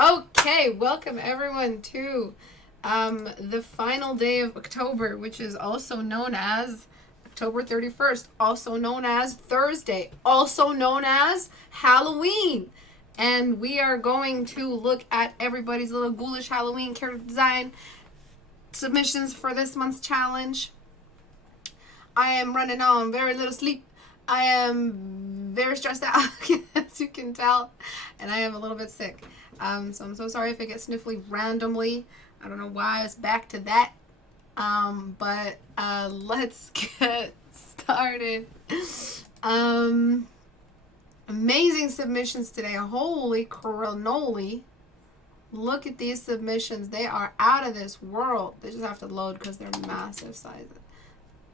Okay, welcome everyone to the final day of October, which is also known as October 31st, also known as Thursday, also known as Halloween. And we are going to look at everybody's little ghoulish Halloween character design submissions for this month's challenge. I am running on very little sleep. I am very stressed out, as you can tell, and I am a little bit sick. So I'm so sorry if I get sniffly randomly. I don't know why it's back to that. But let's get started. Amazing submissions today. Holy cannoli. Look at these submissions. They are out of this world. They just have to load because they're massive sizes.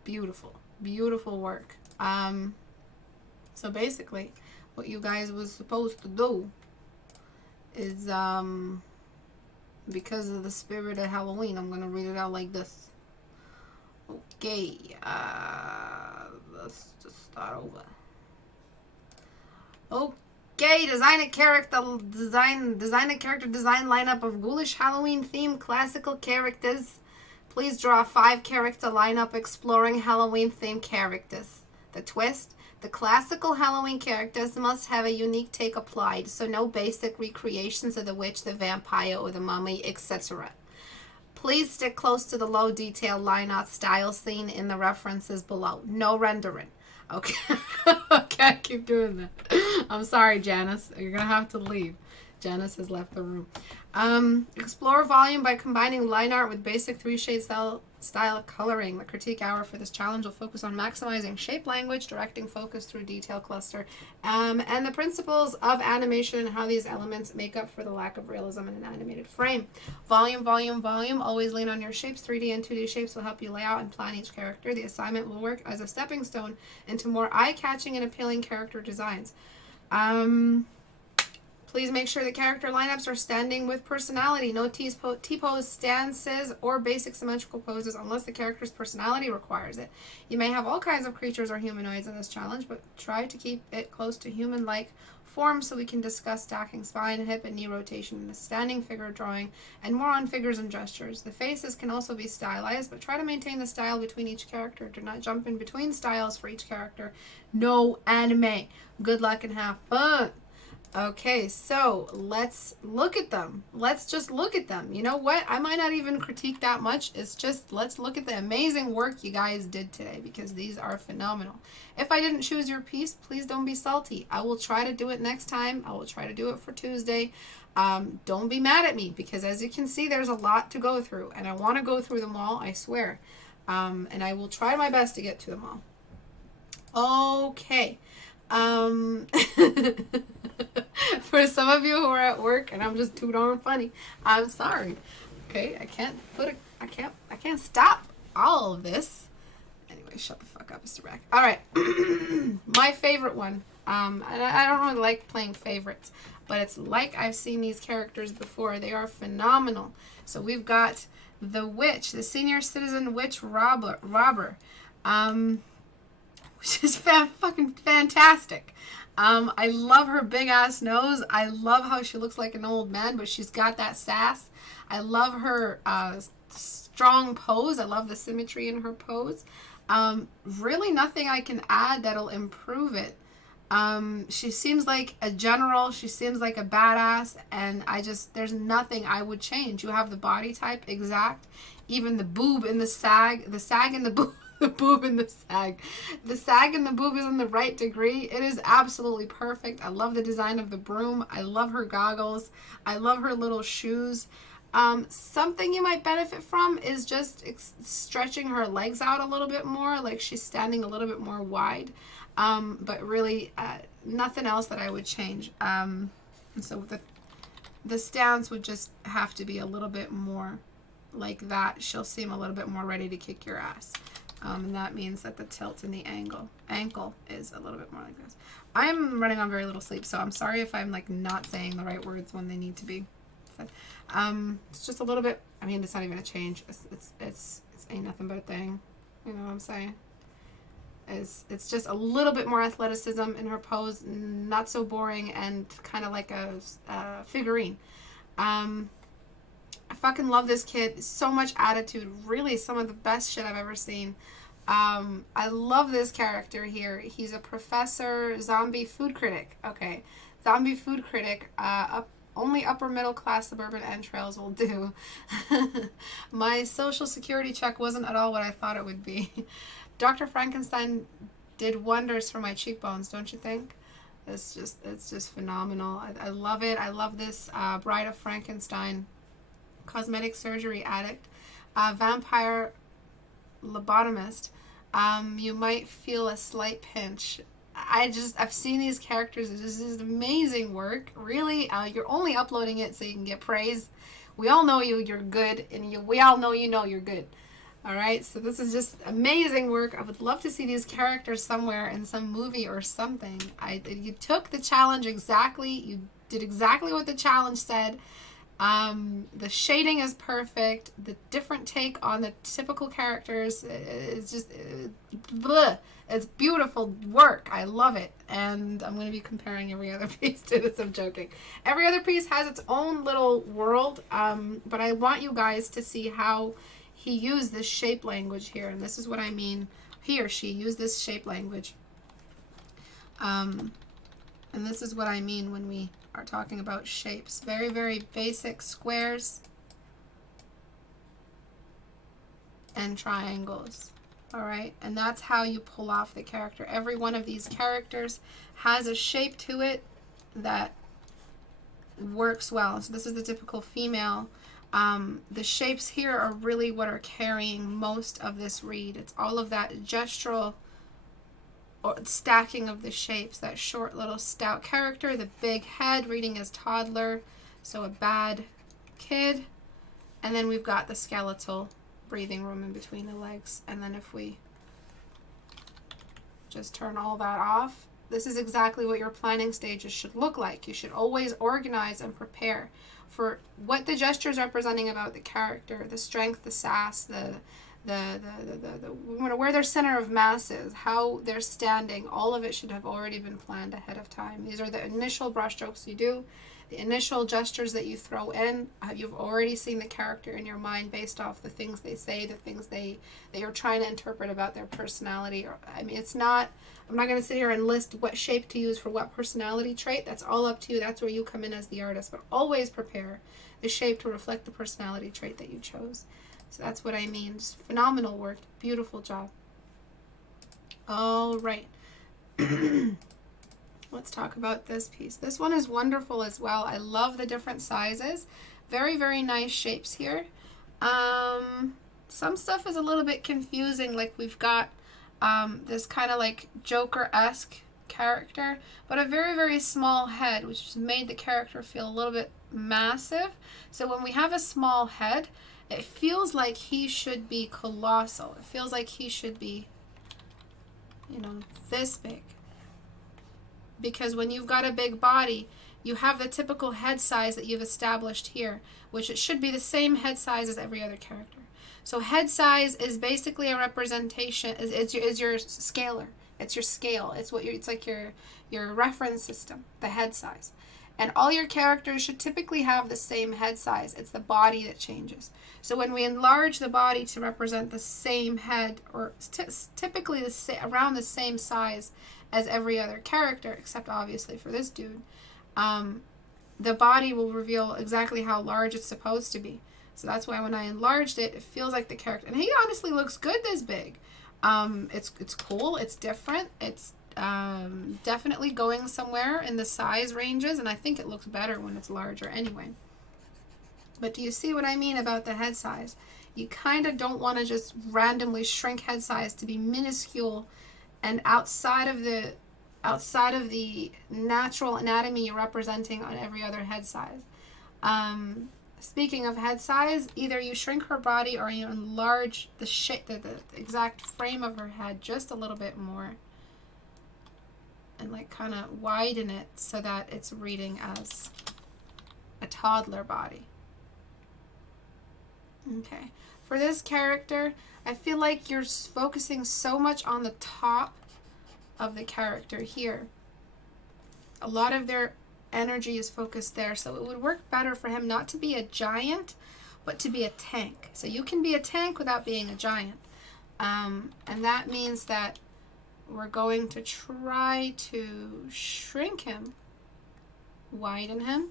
Beautiful. Beautiful work. So basically, what you guys was supposed to do is, because of the spirit of Halloween, I'm going to read it out like this. Okay, let's just start over. Okay, design a character design lineup of ghoulish Halloween themed classical characters. Please draw a 5-character lineup exploring Halloween themed characters. The twist: the classical Halloween characters must have a unique take applied, so no basic recreations of the witch, the vampire, or the mummy, etc. Please stick close to the low detail line art style seen in the references below. No rendering. Okay. Okay, I keep doing that. I'm sorry, Janice. You're going to have to leave. Janice has left the room. Explore volume by combining line art with basic 3-shade style coloring. The critique hour for this challenge will focus on maximizing shape language, directing focus through detail cluster, and the principles of animation and how these elements make up for the lack of realism in an animated frame. Volume. Always lean on your shapes. 3D and 2D shapes will help you lay out and plan each character. The assignment will work as a stepping stone into more eye-catching and appealing character designs. Please make sure the character lineups are standing with personality. No T-pose stances or basic symmetrical poses unless the character's personality requires it. You may have all kinds of creatures or humanoids in this challenge, but try to keep it close to human-like form so we can discuss stacking spine, hip, and knee rotation in a standing figure drawing, and more on figures and gestures. The faces can also be stylized, but try to maintain the style between each character. Do not jump in between styles for each character. No anime. Good luck and have fun. Okay, so let's look at them. Let's just look at them. You know what? I might not even critique that much. It's just let's look at the amazing work you guys did today because these are phenomenal. If I didn't choose your piece, please don't be salty. I will try to do it next time. I will try to do it for Tuesday. Don't be mad at me because as you can see, there's a lot to go through and I want to go through them all, I swear. And I will try my best to get to them all. Okay. For some of you who are at work and I'm just too darn funny, I'm sorry. Okay, I can't stop all of this. Anyway, shut the fuck up, Mr. Rack. All right, my favorite one. I don't really like playing favorites, but it's like I've seen these characters before. They are phenomenal. So we've got the witch, the senior citizen witch robber, which is fucking fantastic. I love her big ass nose. I love how she looks like an old man, but she's got that sass. I love her strong pose. I love the symmetry in her pose. Really nothing I can add that'll improve it. She seems like a general. She seems like a badass, and there's nothing I would change. You have the body type exact. Even the boob and the sag and the boob. The boob and the sag. The sag and the boob is in the right degree. It is absolutely perfect. I love the design of the broom. I love her goggles. I love her little shoes. Something you might benefit from is just stretching her legs out a little bit more, like she's standing a little bit more wide. But really, nothing else that I would change. And so the stance would just have to be a little bit more like that. She'll seem a little bit more ready to kick your ass. And that means that the tilt and the ankle is a little bit more like this. I'm running on very little sleep, so I'm sorry if I'm like not saying the right words when they need to be. But, it's just a little bit. I mean, it's not even a change. It's ain't nothing but a thing. You know what I'm saying? It's just a little bit more athleticism in her pose, not so boring and kind of like a figurine. I fucking love this kid. So much attitude. Really, some of the best shit I've ever seen. I love this character here. He's a professor, zombie food critic. Okay, zombie food critic. Only upper middle class suburban entrails will do. My social security check wasn't at all what I thought it would be. Dr. Frankenstein did wonders for my cheekbones, don't you think? It's just phenomenal. I love it. I love this Bride of Frankenstein, cosmetic surgery addict, vampire lobotomist. You might feel a slight pinch. I've seen these characters. This is amazing work. Really, you're only uploading it so you can get praise. We all know you're good, and we all know you're good. All right, so this is just amazing work. I would love to see these characters somewhere in some movie or something. You took the challenge exactly. You did exactly what the challenge said. The shading is perfect. The different take on the typical characters is just bleh. It's beautiful work. I love it. And I'm going to be comparing every other piece to this. I'm joking. Every other piece has its own little world. But I want you guys to see how he used this shape language here. And this is what I mean. He or she used this shape language. And this is what I mean when we are talking about shapes. Very, very basic squares and triangles. All right, and that's how you pull off the character. Every one of these characters has a shape to it that works well. So this is the typical female. The shapes here are really what are carrying most of this read. It's all of that gestural or stacking of the shapes, that short little stout character, the big head reading as toddler, so a bad kid, and then we've got the skeletal breathing room in between the legs. And then if we just turn all that off, this is exactly what your planning stages should look like. You should always organize and prepare for what the gesture is representing about the character, the strength, the sass, where their center of mass is, how they're standing. All of it should have already been planned ahead of time. These are the initial brushstrokes you do, the initial gestures that you throw in. You've already seen the character in your mind based off the things they say, the things that you're trying to interpret about their personality. I mean, I'm not going to sit here and list what shape to use for what personality trait. That's all up to you. That's where you come in as the artist. But always prepare the shape to reflect the personality trait that you chose. So that's what I mean. Just phenomenal work. Beautiful job. All right. Let's talk about this piece. This one is wonderful as well. I love the different sizes. Very, very nice shapes here. Some stuff is a little bit confusing. Like we've got this kind of like Joker-esque character, but a very, very small head, which has made the character feel a little bit massive. So when we have a small head, it feels like he should be colossal. It feels like he should be, this big. Because when you've got a big body, you have the typical head size that you've established here, which it should be the same head size as every other character. So head size is basically a representation, is your scaler. It's your scale. It's like your reference system, the head size. And all your characters should typically have the same head size. It's the body that changes. So when we enlarge the body to represent the same head, or typically around the same size as every other character, except obviously for this dude, the body will reveal exactly how large it's supposed to be. So that's why when I enlarged it, it feels like the character, and he honestly looks good this big. It's cool. It's different. It's definitely going somewhere in the size ranges, and I think it looks better when it's larger anyway. But do you see what I mean about the head size? You kind of don't want to just randomly shrink head size to be minuscule and outside of the natural anatomy you're representing on every other head size. Speaking of head size, either you shrink her body or you enlarge the shape, the exact frame of her head just a little bit more, and like kind of widen it so that it's reading as a toddler body. Okay, for this character, I feel like you're focusing so much on the top of the character here. A lot of their energy is focused there. So it would work better for him not to be a giant, but to be a tank. So you can be a tank without being a giant. And that means that we're going to try to shrink him, widen him,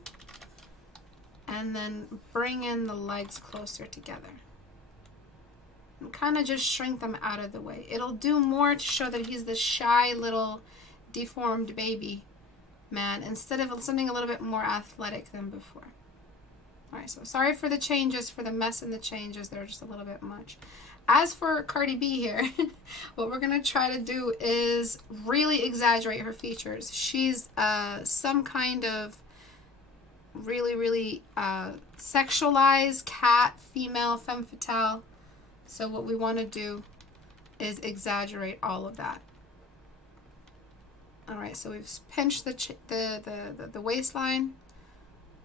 and then bring in the legs closer together. And kind of just shrink them out of the way. It'll do more to show that he's this shy little deformed baby man instead of something a little bit more athletic than before. All right, so sorry for the changes, for the mess and the changes. They're just a little bit much. As for Cardi B here, what we're going to try to do is really exaggerate her features. She's some kind of really sexualized cat, female, femme fatale. So what we want to do is exaggerate all of that. All right, so we've pinched the waistline,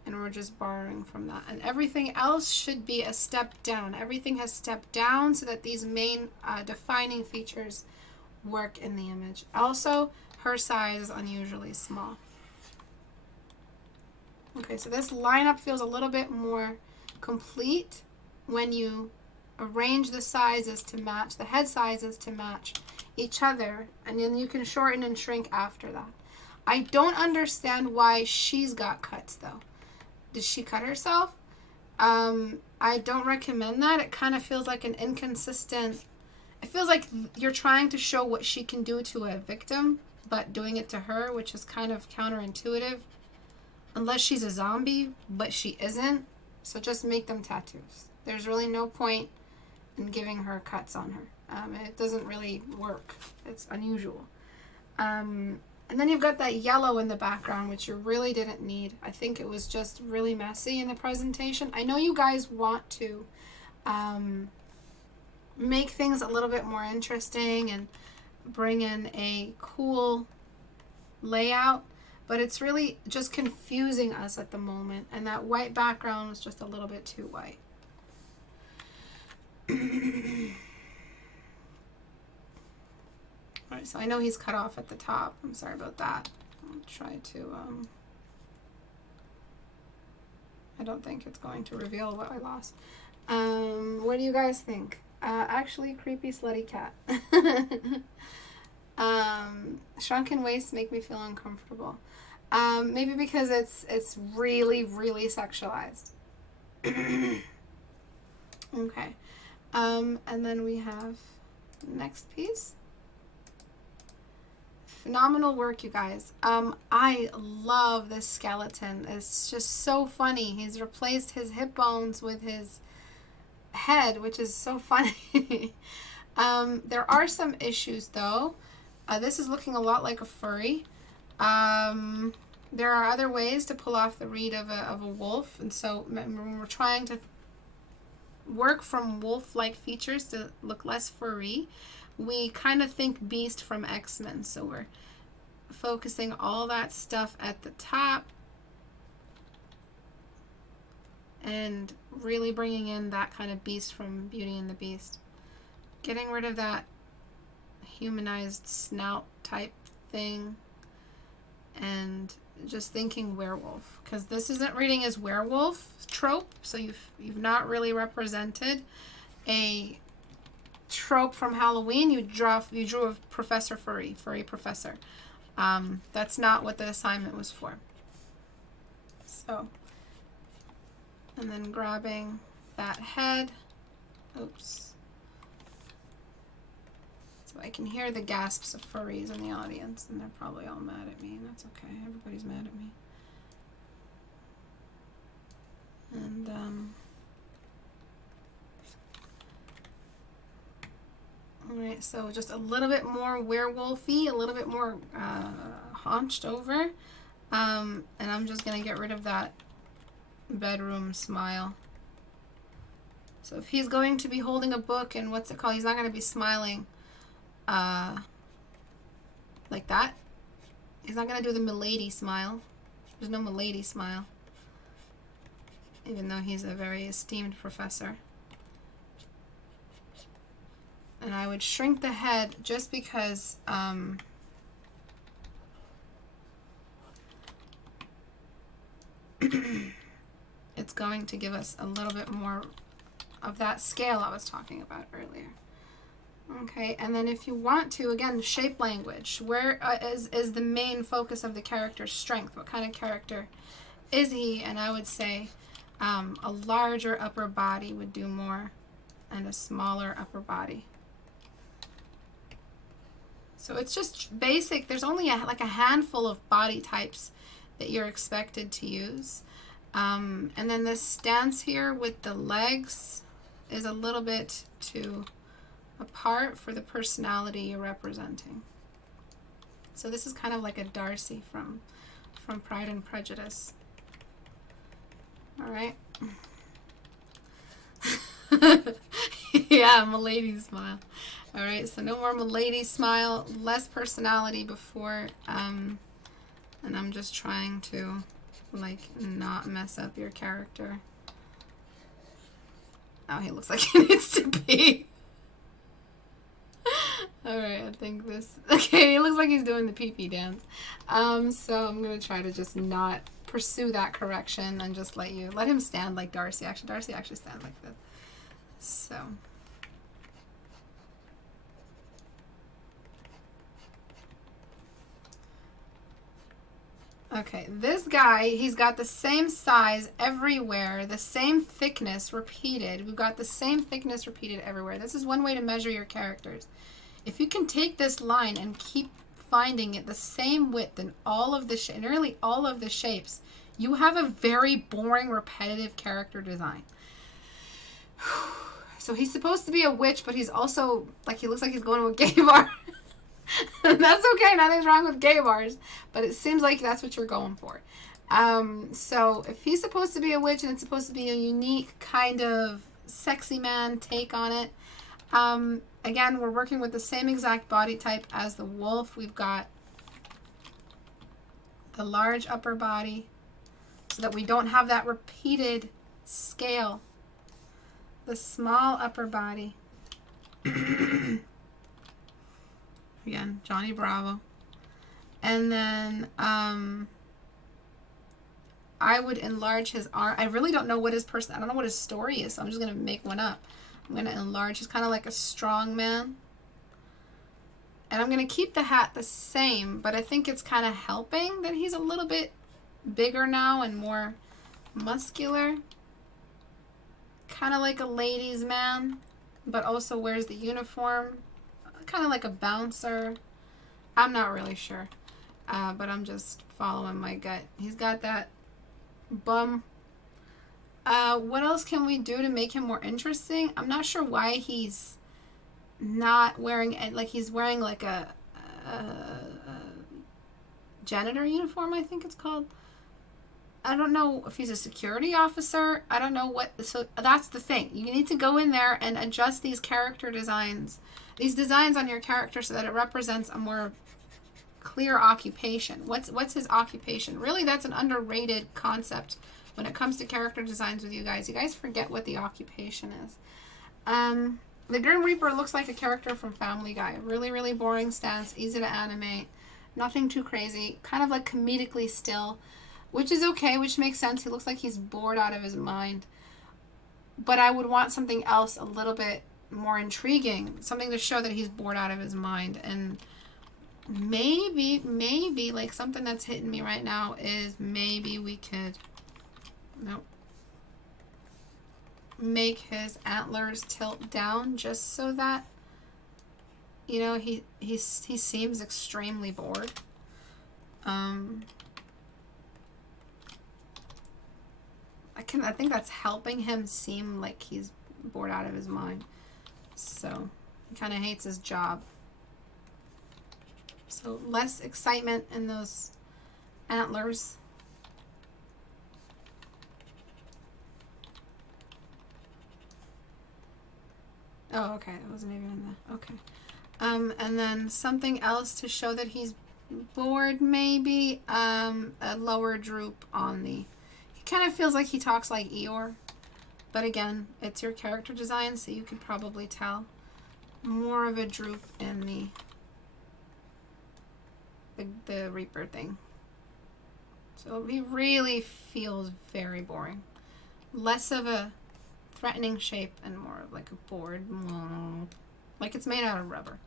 and we're just borrowing from that. And everything else should be a step down. Everything has stepped down so that these main defining features work in the image. Also, her size is unusually small. Okay, so this lineup feels a little bit more complete when you arrange the sizes to match, the head sizes to match each other, and then you can shorten and shrink after that. I don't understand why she's got cuts though. Did she cut herself? I don't recommend that. It kind of feels like an inconsistent, it feels like you're trying to show what she can do to a victim, but doing it to her, which is kind of counterintuitive. Unless she's a zombie, but she isn't. So just make them tattoos. There's really no point in giving her cuts on her. It doesn't really work. It's unusual. And then you've got that yellow in the background, which you really didn't need. I think it was just really messy in the presentation. I know you guys want to make things a little bit more interesting and bring in a cool layout, but it's really just confusing us at the moment, and that white background was just a little bit too white. Alright, so I know he's cut off at the top. I'm sorry about that. I'll try to, I don't think it's going to reveal what I lost. What do you guys think? Actually, creepy slutty cat. Shrunken waists make me feel uncomfortable. Maybe because it's really sexualized. Okay. And then we have next piece. Phenomenal work, you guys. I love this skeleton. It's just so funny. He's replaced his hip bones with his head, which is so funny. There are some issues though. This is looking a lot like a furry. There are other ways to pull off the read of a wolf, and so when we're trying to work from wolf-like features to look less furry, we kind of think Beast from X-Men. So we're focusing all that stuff at the top and really bringing in that kind of Beast from Beauty and the Beast. Getting rid of that humanized snout type thing and just thinking werewolf, because this isn't reading as werewolf trope, so you've not really represented a trope from Halloween. You drew a Professor Furry professor. That's not what the assignment was for. So, and then grabbing that head. Oops. So I can hear the gasps of furries in the audience, and they're probably all mad at me. That's okay. Everybody's mad at me. And alright, so just a little bit more werewolfy, a little bit more haunched over. And I'm just gonna get rid of that bedroom smile. So if he's going to be holding a book and what's it called, he's not gonna be smiling like that. He's not gonna do the milady smile. There's no milady smile, even though he's a very esteemed professor. And I would shrink the head just because it's going to give us a little bit more of that scale I was talking about earlier. Okay, and then if you want to, again, shape language. Where is the main focus of the character's strength? What kind of character is he? And I would say a larger upper body would do more, and a smaller upper body. So it's just basic. There's only like a handful of body types that you're expected to use. And then this stance here with the legs is a little bit too apart for the personality you're representing. So this is kind of like a Darcy from Pride and Prejudice. All right. Yeah, Milady smile. All right, so no more Milady smile, less personality before, and I'm just trying to like not mess up your character. Oh, he looks like he needs to be. Alright, I think this... Okay, he looks like he's doing the pee-pee dance. So I'm going to try to just not pursue that correction and just let him stand like Darcy. Actually, Darcy actually stands like this. So... Okay, this guy, he's got the same size everywhere, the same thickness repeated. We've got the same thickness repeated everywhere. This is one way to measure your characters. If you can take this line and keep finding it the same width in all of the nearly all of the shapes, you have a very boring, repetitive character design. So he's supposed to be a witch, but he's also, like, he looks like he's going to a gay bar. That's okay, nothing's wrong with gay bars, but it seems like that's what you're going for. So if he's supposed to be a witch and it's supposed to be a unique kind of sexy man take on it, again, we're working with the same exact body type as the wolf. We've got the large upper body so that we don't have that repeated scale. The small upper body. Again, Johnny Bravo. And then I would enlarge his arm. I really don't know what his I don't know what his story is, so I'm just going to make one up. I'm going to enlarge. He's kind of like a strong man. And I'm going to keep the hat the same, but I think it's kind of helping that he's a little bit bigger now and more muscular. Kind of like a ladies' man, but also wears the uniform. Kind of like a bouncer. I'm not really sure, but I'm just following my gut. He's got that bum. What else can we do to make him more interesting? I'm not sure why he's not wearing, like, he's wearing like a janitor uniform, I think it's called. I don't know if he's a security officer. I don't know what. So that's the thing. You need to go in there and adjust these character designs. These designs on your character so that it represents a more clear occupation. What's his occupation? Really, that's an underrated concept when it comes to character designs with you guys. You guys forget what the occupation is. The Grim Reaper looks like a character from Family Guy. Really, really boring stance, easy to animate. Nothing too crazy. Kind of like comedically still, which is okay, which makes sense. He looks like he's bored out of his mind. But I would want something else a little bit more intriguing, something to show that he's bored out of his mind. And maybe like something that's hitting me right now is maybe we could make his antlers tilt down just so that, you know, he seems extremely bored. I think that's helping him seem like he's bored out of his mind. So he kind of hates his job. So less excitement in those antlers. Oh, okay. That wasn't even in the... Okay. And then something else to show that he's bored, maybe. A lower droop on the... He kind of feels like he talks like Eeyore. But again, it's your character design, so you could probably tell. More of a droop in the Reaper thing. So he really feels very boring. Less of a threatening shape and more of like a board. Like it's made out of rubber.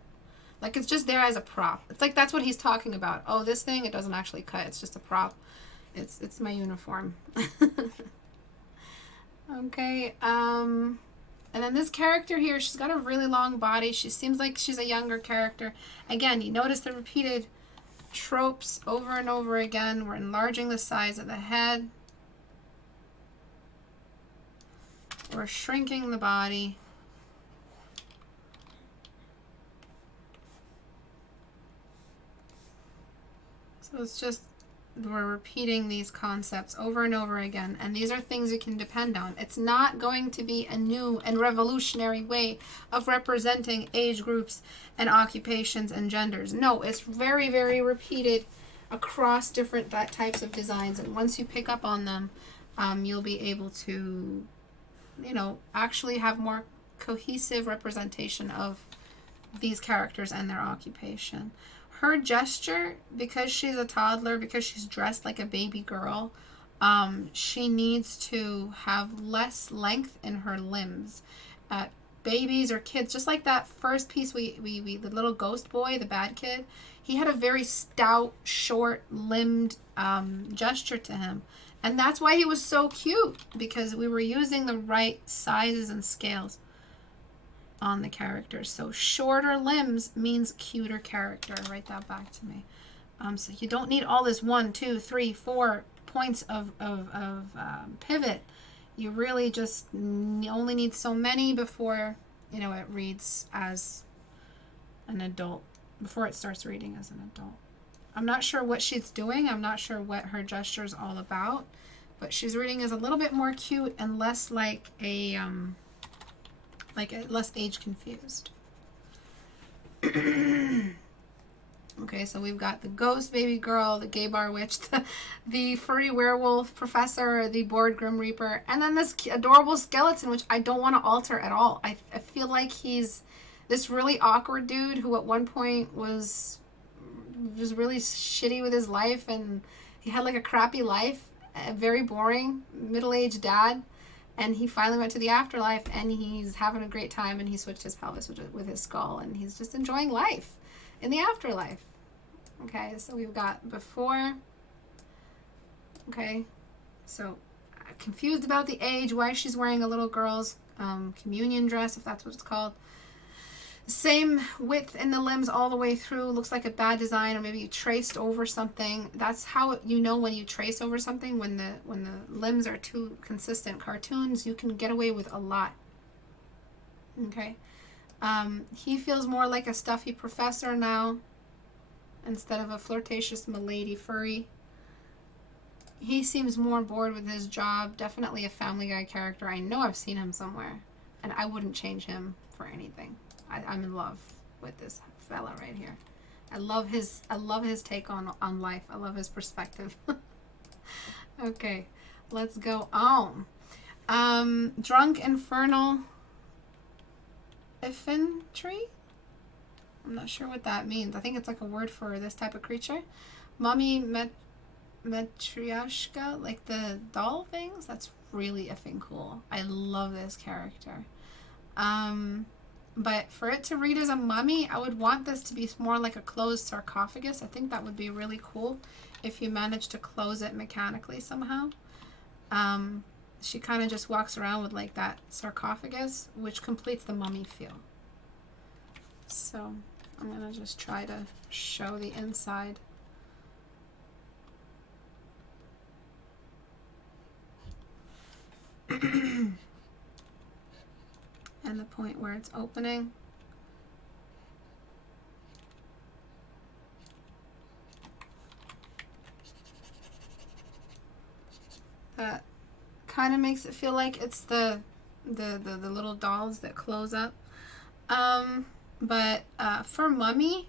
Like it's just there as a prop. It's like that's what he's talking about. Oh, this thing, it doesn't actually cut. It's just a prop. It's my uniform. Okay. And then this character here, she's got a really long body. She seems like she's a younger character. Again, you notice the repeated tropes over and over again. We're enlarging the size of the head. We're shrinking the body. So it's just, we're repeating these concepts over and over again, and these are things you can depend on. It's not going to be a new and revolutionary way of representing age groups and occupations and genders. No, it's very, very repeated across different types of designs, and once you pick up on them, you'll be able to, you know, actually have more cohesive representation of these characters and their occupation. Her gesture, because she's a toddler, because she's dressed like a baby girl, she needs to have less length in her limbs. Babies or kids, just like that first piece the little ghost boy, the bad kid, he had a very stout, short limbed gesture to him. And that's why he was so cute, because we were using the right sizes and scales on the characters. So shorter limbs means cuter character. Write that back to me. So you don't need all this 1, 2, 3, 4 points of pivot. You really just only need so many before, you know, it reads as an adult, before it starts reading as an adult. I'm not sure what she's doing. I'm not sure what her gesture is all about, but she's reading as a little bit more cute and less like a less age confused. Okay, so we've got the ghost baby girl, the gay bar witch, the furry werewolf professor, the bored grim reaper, and then this adorable skeleton, which I don't want to alter at all. I feel like he's this really awkward dude who at one point was really shitty with his life, and he had like a crappy life, a very boring middle-aged dad. And he finally went to the afterlife, and he's having a great time, and he switched his pelvis with his skull, and he's just enjoying life in the afterlife. Okay, so we've got before. Okay, so confused about the age, why she's wearing a little girl's communion dress, if that's what it's called. Same width in the limbs all the way through. Looks like a bad design, or maybe you traced over something. That's how you know when you trace over something. When the limbs are too consistent. Cartoons, you can get away with a lot. Okay. He feels more like a stuffy professor now, instead of a flirtatious milady furry. He seems more bored with his job. Definitely a Family Guy character. I know I've seen him somewhere, and I wouldn't change him for anything. I'm in love with this fella right here. I love his take on life. I love his perspective. Okay, let's go on. Drunk Infernal Infantry? I'm not sure what that means. I think it's like a word for this type of creature. Mummy Matryoshka, like the doll things. That's really effing cool. I love this character. But for it to read as a mummy, I would want this to be more like a closed sarcophagus. I think that would be really cool if you managed to close it mechanically somehow. She kind of just walks around with like that sarcophagus, which completes the mummy feel. So I'm going to just try to show the inside. And the point where it's opening. That kind of makes it feel like it's the little dolls that close up. But for mummy,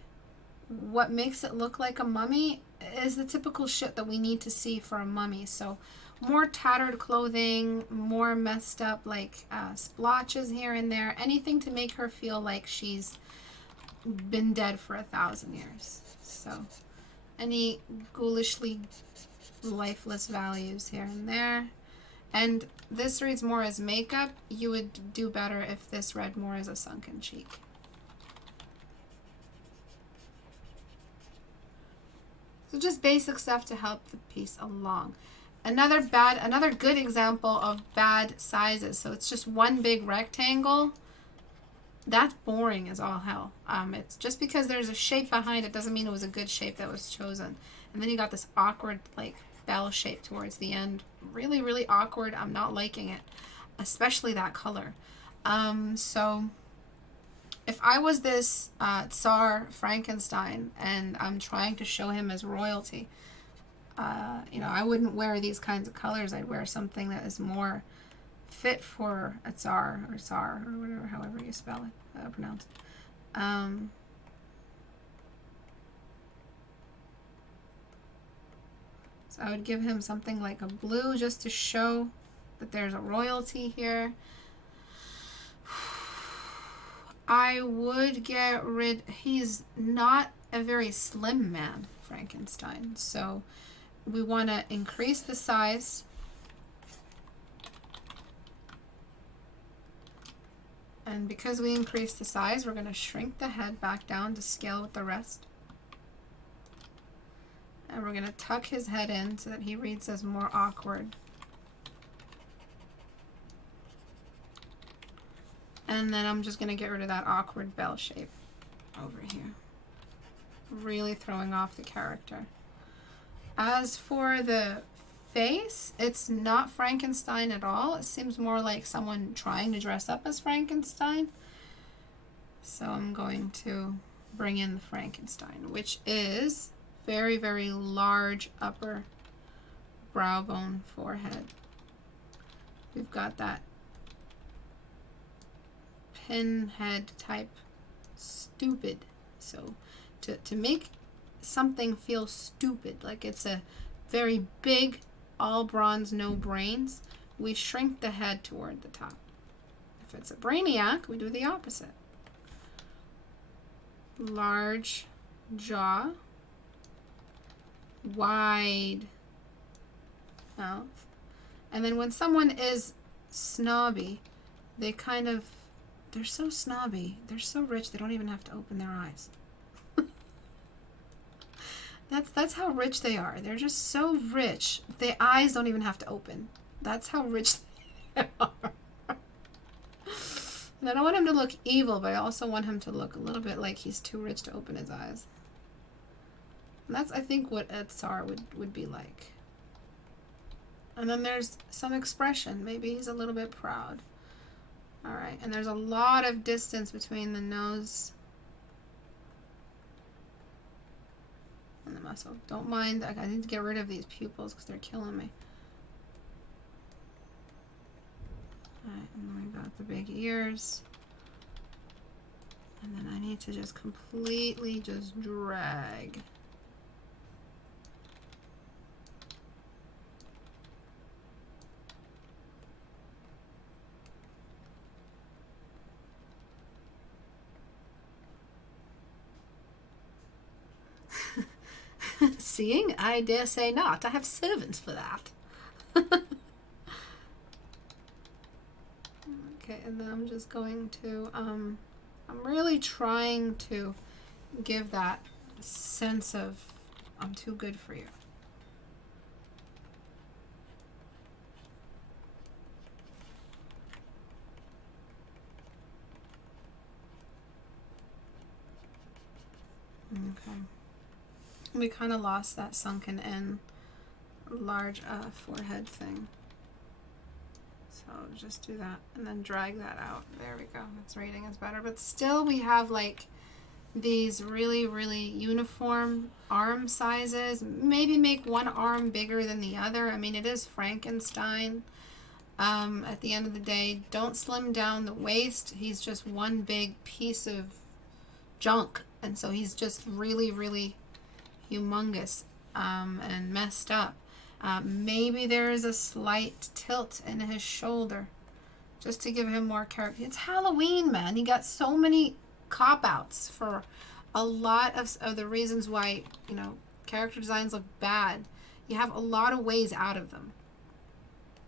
what makes it look like a mummy is the typical shit that we need to see for a mummy. So more tattered clothing, more messed up like splotches here and there, anything to make her feel like she's been dead for 1,000 years. So any ghoulishly lifeless values here and there. And this reads more as makeup. You would do better if this read more as a sunken cheek. So just basic stuff to help the piece along. Another good example of bad sizes. So it's just one big rectangle. That's boring as all hell. It's just because there's a shape behind it doesn't mean it was a good shape that was chosen. And then you got this awkward like bell shape towards the end. Really, really awkward. I'm not liking it, especially that color. So if I was this Tsar Frankenstein and I'm trying to show him as royalty, you know, I wouldn't wear these kinds of colors. I'd wear something that is more fit for a Tsar or whatever, however you spell it, pronounce it. So I would give him something like a blue just to show that there's a royalty here. I would get rid, he's not a very slim man, Frankenstein. So we want to increase the size. And because we increase the size, we're going to shrink the head back down to scale with the rest. And we're going to tuck his head in so that he reads as more awkward. And then I'm just going to get rid of that awkward bell shape over here. Really throwing off the character. As for the face, it's not Frankenstein at all. It seems more like someone trying to dress up as Frankenstein. So I'm going to bring in the Frankenstein, which is very, very large upper brow bone forehead. We've got that pinhead type stupid. So to make something feel stupid, like it's a very big, all bronze, no brains, we shrink the head toward the top. If it's a brainiac, we do the opposite. Large jaw, wide mouth. And then when someone is snobby, they're so snobby, they're so rich, they don't even have to open their eyes. That's how rich they are. They're just so rich. Their eyes don't even have to open. That's how rich they are. And I don't want him to look evil, but I also want him to look a little bit like he's too rich to open his eyes. And that's, I think, what a Tsar would be like. And then there's some expression. Maybe he's a little bit proud. All right, and there's a lot of distance between the nose and the muscle. Don't mind, I need to get rid of these pupils because they're killing me. All right, and then we got the big ears. And then I need to just completely just drag. Seeing? I dare say not. I have servants for that. Okay, and then I'm just going to, I'm really trying to give that sense of I'm too good for you. Okay. We kind of lost that sunken in large forehead thing. So just do that and then drag that out. There we go. That's rating is better. But still we have like these really, really uniform arm sizes. Maybe make one arm bigger than the other. I mean, it is Frankenstein. At the end of the day, don't slim down the waist. He's just one big piece of junk. And so he's just really, really humongous and messed up. Maybe there is a slight tilt in his shoulder just to give him more character. It's Halloween, man. He got so many cop-outs for a lot of the reasons why, you know, character designs look bad. You have a lot of ways out of them.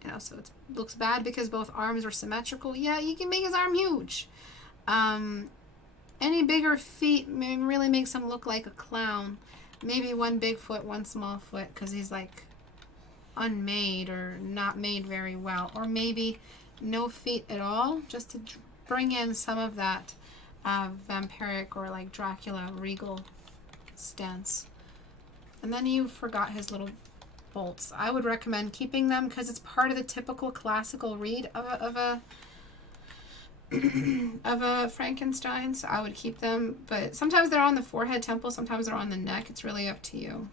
You know, so it looks bad because both arms are symmetrical. Yeah, you can make his arm huge. Any bigger feet really makes him look like a clown. Maybe one big foot, one small foot, because he's like unmade or not made very well. Or maybe no feet at all, just to bring in some of that vampiric or like Dracula regal stance. And then you forgot his little bolts. I would recommend keeping them because it's part of the typical classical read of a of a Frankenstein, so I would keep them. But sometimes they're on the forehead temple, sometimes they're on the neck. It's really up to you.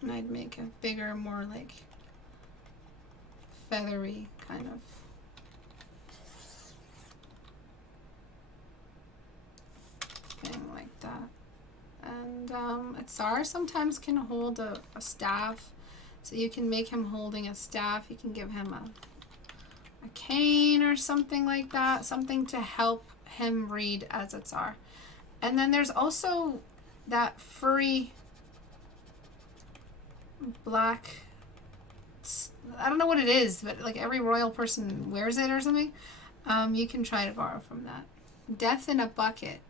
And I'd make a bigger, more like feathery kind of thing like that. And Atsar sometimes can hold a staff, so you can make him holding a staff. You can give him a cane or something like that, something to help him read as Atsar. And then there's also that furry black, I don't know what it is, but like every royal person wears it or something. You can try to borrow from that. Death in a bucket.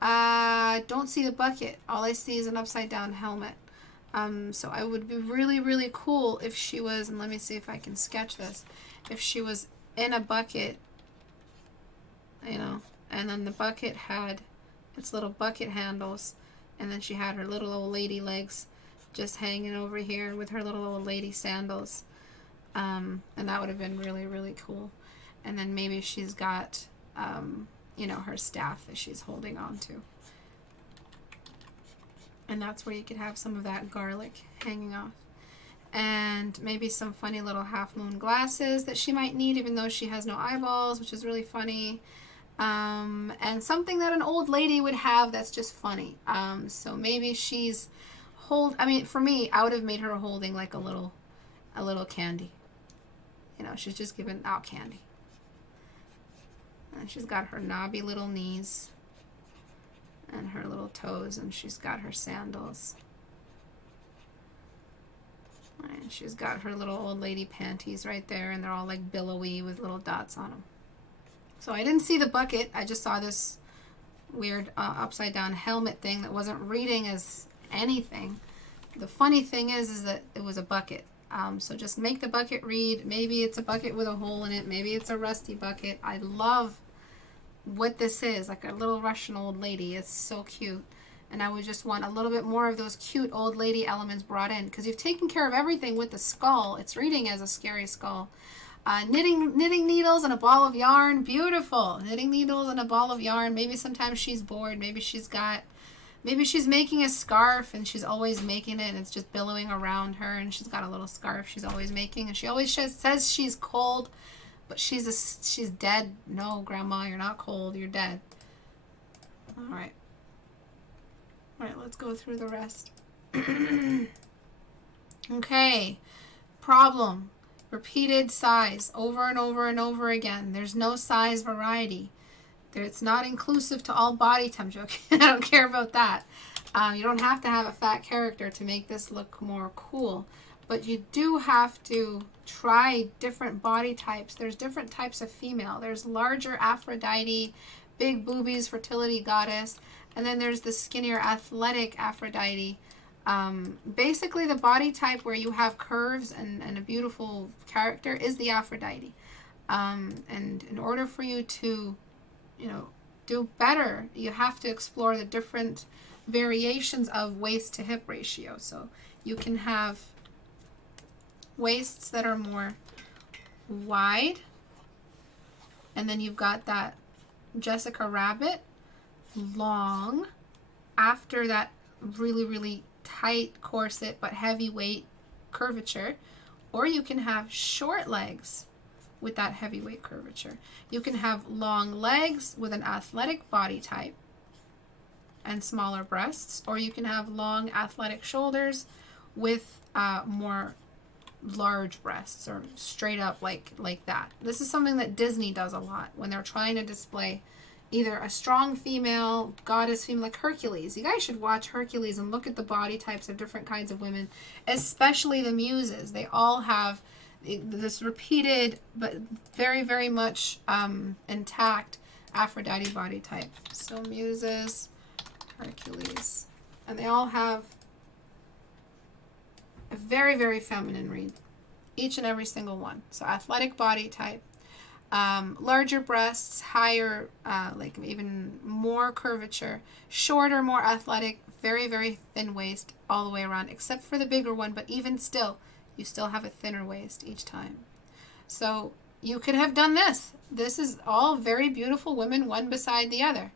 Don't see the bucket. All I see is an upside down helmet. So I would be really, really cool if she was, and let me see if I can sketch this, if she was in a bucket, you know, and then the bucket had its little bucket handles, and then she had her little old lady legs just hanging over here with her little old lady sandals. And that would have been really, really cool. And then maybe she's got, you know, her staff that she's holding on to. And that's where you could have some of that garlic hanging off. And maybe some funny little half moon glasses that she might need, even though she has no eyeballs, which is really funny. And something that an old lady would have that's just funny. So maybe she's I mean, for me, I would have made her holding like a little candy. You know, she's just giving out candy. And she's got her knobby little knees and her little toes, and she's got her sandals. And she's got her little old lady panties right there, and they're all like billowy with little dots on them. So I didn't see the bucket. I just saw this weird upside down helmet thing that wasn't reading as anything. The funny thing is that it was a bucket. So just make the bucket read. Maybe it's a bucket with a hole in it. Maybe it's a rusty bucket. I love what this is, like a little Russian old lady. It's so cute. And I would just want a little bit more of those cute old lady elements brought in, because you've taken care of everything with the skull. It's reading as a scary skull. Knitting needles and a ball of yarn. Beautiful. Knitting needles and a ball of yarn. Maybe sometimes she's bored. Maybe she's making a scarf and she's always making it and it's just billowing around her, and she's got a little scarf she's always making, and she always says she's cold, but she's dead. No, Grandma, you're not cold. You're dead. All right. All right, let's go through the rest. Okay. Problem. Repeated size over and over and over again. There's no size variety. It's not inclusive to all body types. I don't care about that. You don't have to have a fat character to make this look more cool. But you do have to try different body types. There's different types of female. There's larger Aphrodite, big boobies, fertility goddess. And then there's the skinnier athletic Aphrodite. Basically the body type where you have curves and a beautiful character is the Aphrodite. And in order for you to, you know, do better, you have to explore the different variations of waist to hip ratio. So you can have waists that are more wide, and then you've got that Jessica Rabbit long after that really, really tight corset but heavyweight curvature, or you can have short legs with that heavyweight curvature. You can have long legs with an athletic body type and smaller breasts, or you can have long athletic shoulders with more large breasts, or straight up like that. This is something that Disney does a lot when they're trying to display, either a strong female, goddess female, like Hercules. You guys should watch Hercules and look at the body types of different kinds of women, especially the muses. They all have this repeated but very, very much intact Aphrodite body type. So muses, Hercules, and they all have a very, very feminine read, each and every single one. So athletic body type, larger breasts, higher, like even more curvature, shorter, more athletic, very, very thin waist all the way around, except for the bigger one, but even still, you still have a thinner waist each time. So you could have done this. This is all very beautiful women, one beside the other.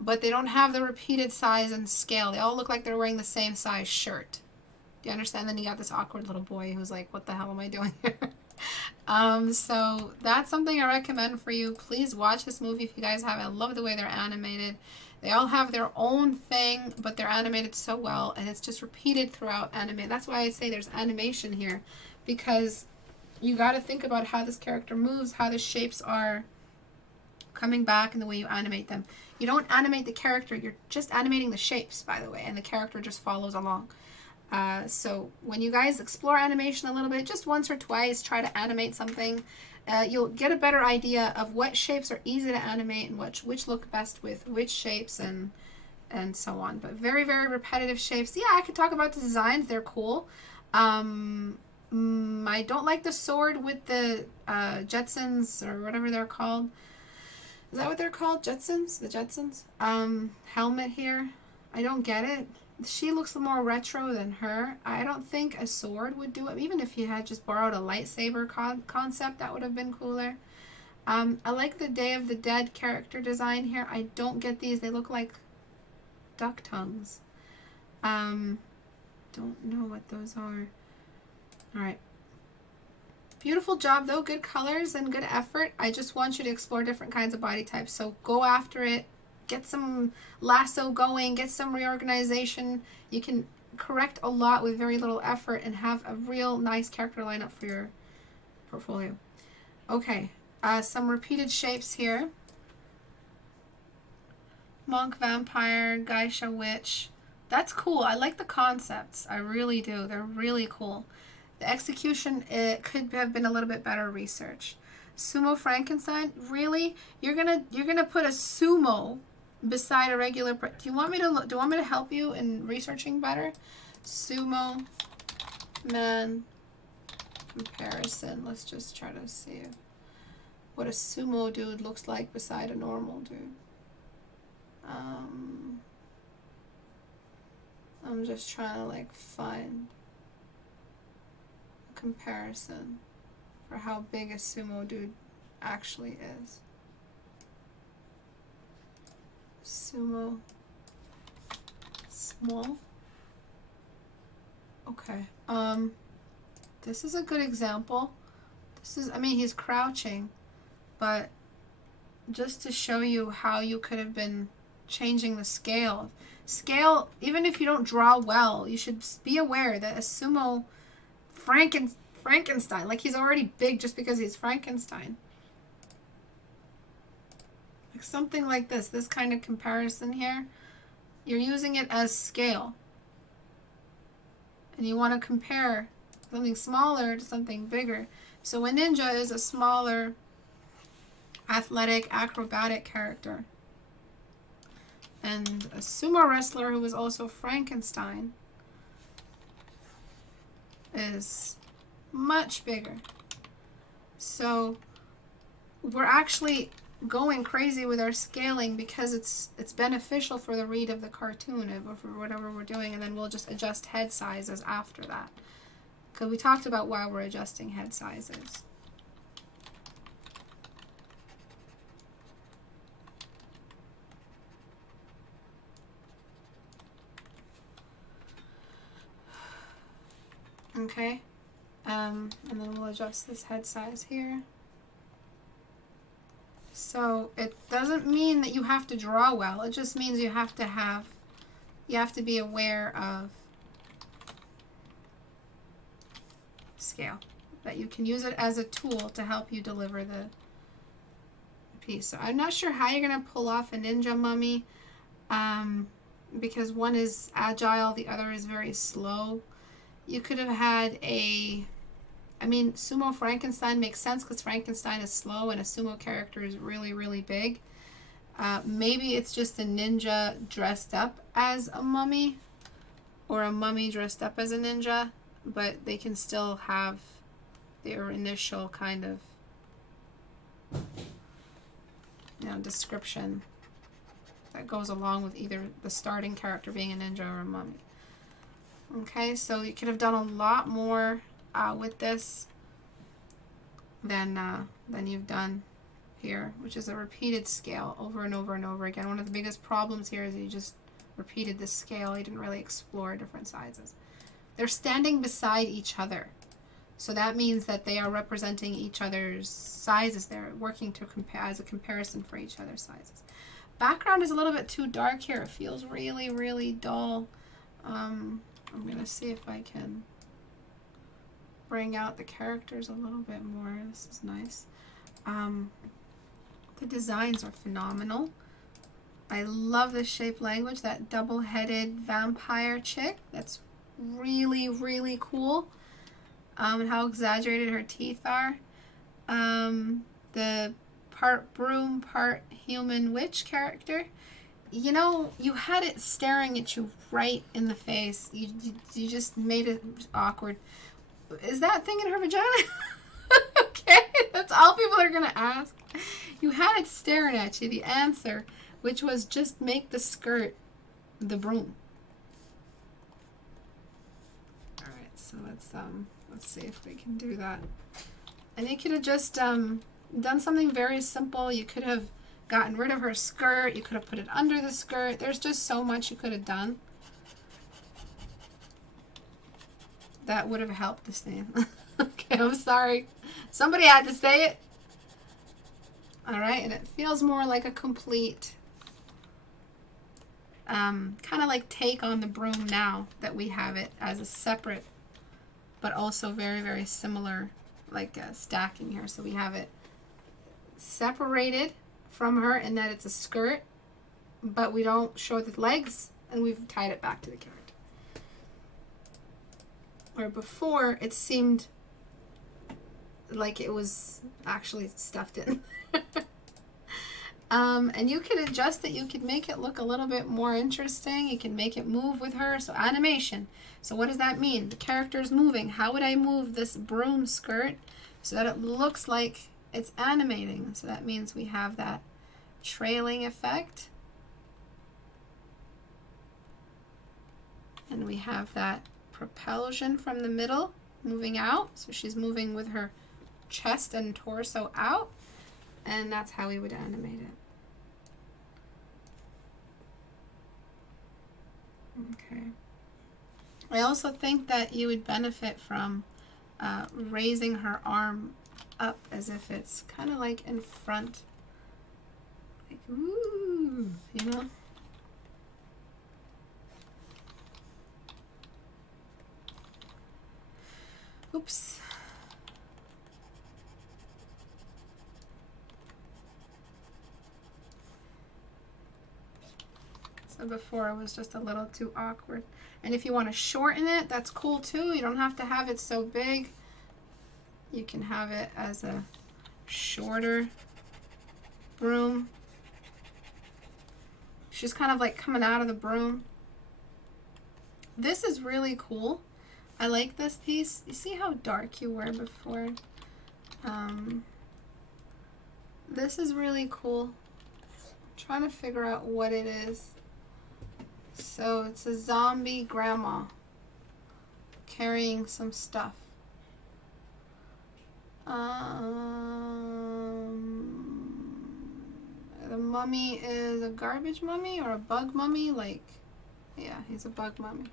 But they don't have the repeated size and scale. They all look like they're wearing the same size shirt. Do you understand? Then you got this awkward little boy who's like, what the hell am I doing here? So that's something I recommend for you. Please watch this movie if you guys have it. I love the way they're animated. They all have their own thing, but they're animated so well, and it's just repeated throughout anime. That's why I say there's animation here, because you got to think about how this character moves, how the shapes are coming back, and the way you animate them. You don't animate the character, you're just animating the shapes, by the way, and the character just follows along. So when you guys explore animation a little bit, just once or twice, try to animate something, you'll get a better idea of what shapes are easy to animate and which look best with which shapes and so on. But very, very repetitive shapes. Yeah, I could talk about the designs. They're cool. I don't like the sword with the Jetsons or whatever they're called. Is that what they're called? Jetsons? The Jetsons? Helmet here. I don't get it. She looks more retro than her. I don't think a sword would do it. Even if you had just borrowed a lightsaber concept, that would have been cooler. I like the Day of the Dead character design here. I don't get these. They look like duck tongues. Don't know what those are. Alright. Beautiful job though. Good colors and good effort. I just want you to explore different kinds of body types. So go after it. Get some lasso going, get some reorganization. You can correct a lot with very little effort and have a real nice character lineup for your portfolio. Okay, some repeated shapes here. Monk, vampire, geisha, witch. That's cool. I like the concepts. I really do. They're really cool. The execution, it could have been a little bit better research. Sumo Frankenstein? Really? You're gonna put a sumo beside a regular. Do you want me to help you in researching better? Sumo man comparison. Let's just try to see what a sumo dude looks like beside a normal dude. I'm just trying to like find a comparison for how big a sumo dude actually is. Sumo small. Okay. This is a good example. I mean, he's crouching, but just to show you how you could have been changing the scale. Scale, even if you don't draw well, you should be aware that a sumo Frankenstein, like he's already big just because he's Frankenstein. Like something like this kind of comparison here, you're using it as scale. And you want to compare something smaller to something bigger. So a ninja is a smaller, athletic, acrobatic character. And a sumo wrestler who is also Frankenstein is much bigger. So we're actually going crazy with our scaling because it's beneficial for the read of the cartoon or for whatever we're doing, and then we'll just adjust head sizes after that. Because we talked about why we're adjusting head sizes. Okay, and then we'll adjust this head size here. So it doesn't mean that you have to draw well. It just means you have to be aware of scale. That you can use it as a tool to help you deliver the piece. So I'm not sure how you're going to pull off a ninja mummy, because one is agile, the other is very slow. You could have had I mean, Sumo Frankenstein makes sense because Frankenstein is slow and a sumo character is really, really big. Maybe it's just a ninja dressed up as a mummy, or a mummy dressed up as a ninja, but they can still have their initial kind of, description that goes along with either the starting character being a ninja or a mummy. Okay, so you could have done a lot more with this than you've done here, which is a repeated scale over and over and over again. One of the biggest problems here is you just repeated this scale. You didn't really explore different sizes. They're standing beside each other, so that means that they are representing each other's sizes. They're working to compare as a comparison for each other's sizes. Background is a little bit too dark here. It feels really, really dull. I'm gonna see if I can bring out the characters a little bit more. This is nice. The designs are phenomenal. I love the shape language, that double-headed vampire chick. That's really, really cool. And how exaggerated her teeth are. The part broom, part human witch character. You know, you had it staring at you right in the face. You just made it awkward. Is that thing in her vagina? Okay, that's all people are going to ask. You had it staring at you. The answer, which was just make the skirt the broom. All right, so let's see if we can do that. And you could have just done something very simple. You could have gotten rid of her skirt. You could have put it under the skirt. There's just so much you could have done that would have helped the scene. Okay, I'm sorry. Somebody had to say it. All right, and it feels more like a complete kind of like take on the broom now that we have it as a separate, but also very, very similar, like stacking here. So we have it separated from her in that it's a skirt, but we don't show the legs, and we've tied it back to the character. Where before it seemed like it was actually stuffed in. And you could adjust it. You could make it look a little bit more interesting. You can make it move with her. So animation. So what does that mean? The character is moving. How would I move this broom skirt so that it looks like it's animating? So that means we have that trailing effect. And we have that propulsion from the middle moving out. So she's moving with her chest and torso out. And that's how we would animate it. Okay. I also think that you would benefit from raising her arm up as if it's kind of like in front. Like, ooh, you know? Oops. So before it was just a little too awkward. And if you want to shorten it, that's cool too. You don't have to have it so big. You can have it as a shorter broom. She's kind of like coming out of the broom. This is really cool. I like this piece. You see how dark you were before? This is really cool. I'm trying to figure out what it is. So it's a zombie grandma carrying some stuff. The mummy is a garbage mummy or a bug mummy. Like, yeah, he's a bug mummy.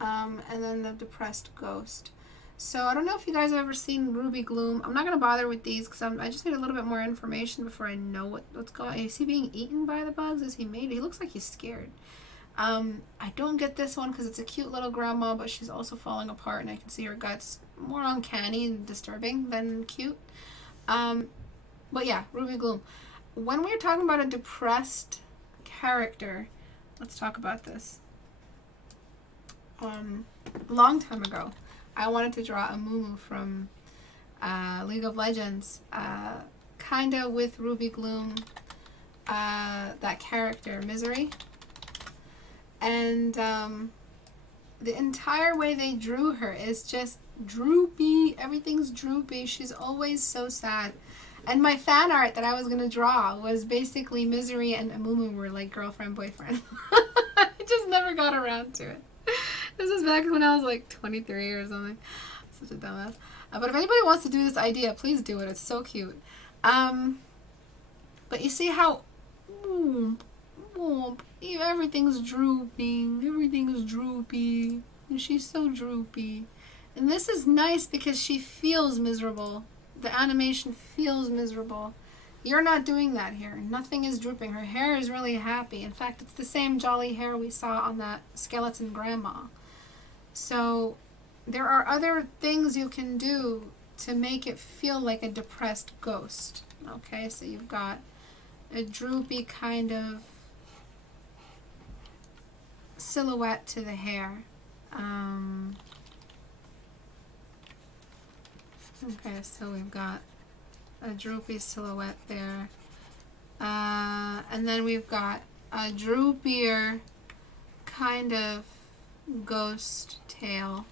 And then the depressed ghost. So I don't know if you guys have ever seen Ruby Gloom. I'm not going to bother with these because I just need a little bit more information before I know what's going on. Is he being eaten by the bugs? Is he made? He looks like he's scared. I don't get this one because it's a cute little grandma, but she's also falling apart and I can see her guts. More uncanny and disturbing than cute. But yeah, Ruby Gloom. when we're talking about a depressed character, let's talk about this. A long time ago, I wanted to draw a Mumu from League of Legends, kind of with Ruby Gloom, that character, Misery. And the entire way they drew her is just droopy. Everything's droopy. She's always so sad. And my fan art that I was going to draw was basically Misery and Amumu were like girlfriend, boyfriend. I just never got around to it. This was back when I was like 23 or something. Such a dumbass. But if anybody wants to do this idea, please do it. It's so cute. But you see how everything's drooping. Everything's droopy. And she's so droopy. And this is nice because she feels miserable. The animation feels miserable. You're not doing that here. Nothing is drooping. Her hair is really happy. In fact, it's the same jolly hair we saw on that skeleton grandma. So there are other things you can do to make it feel like a depressed ghost. Okay, so you've got a droopy kind of silhouette to the hair. Okay, so we've got a droopy silhouette there. And then we've got a droopier kind of ghost tail.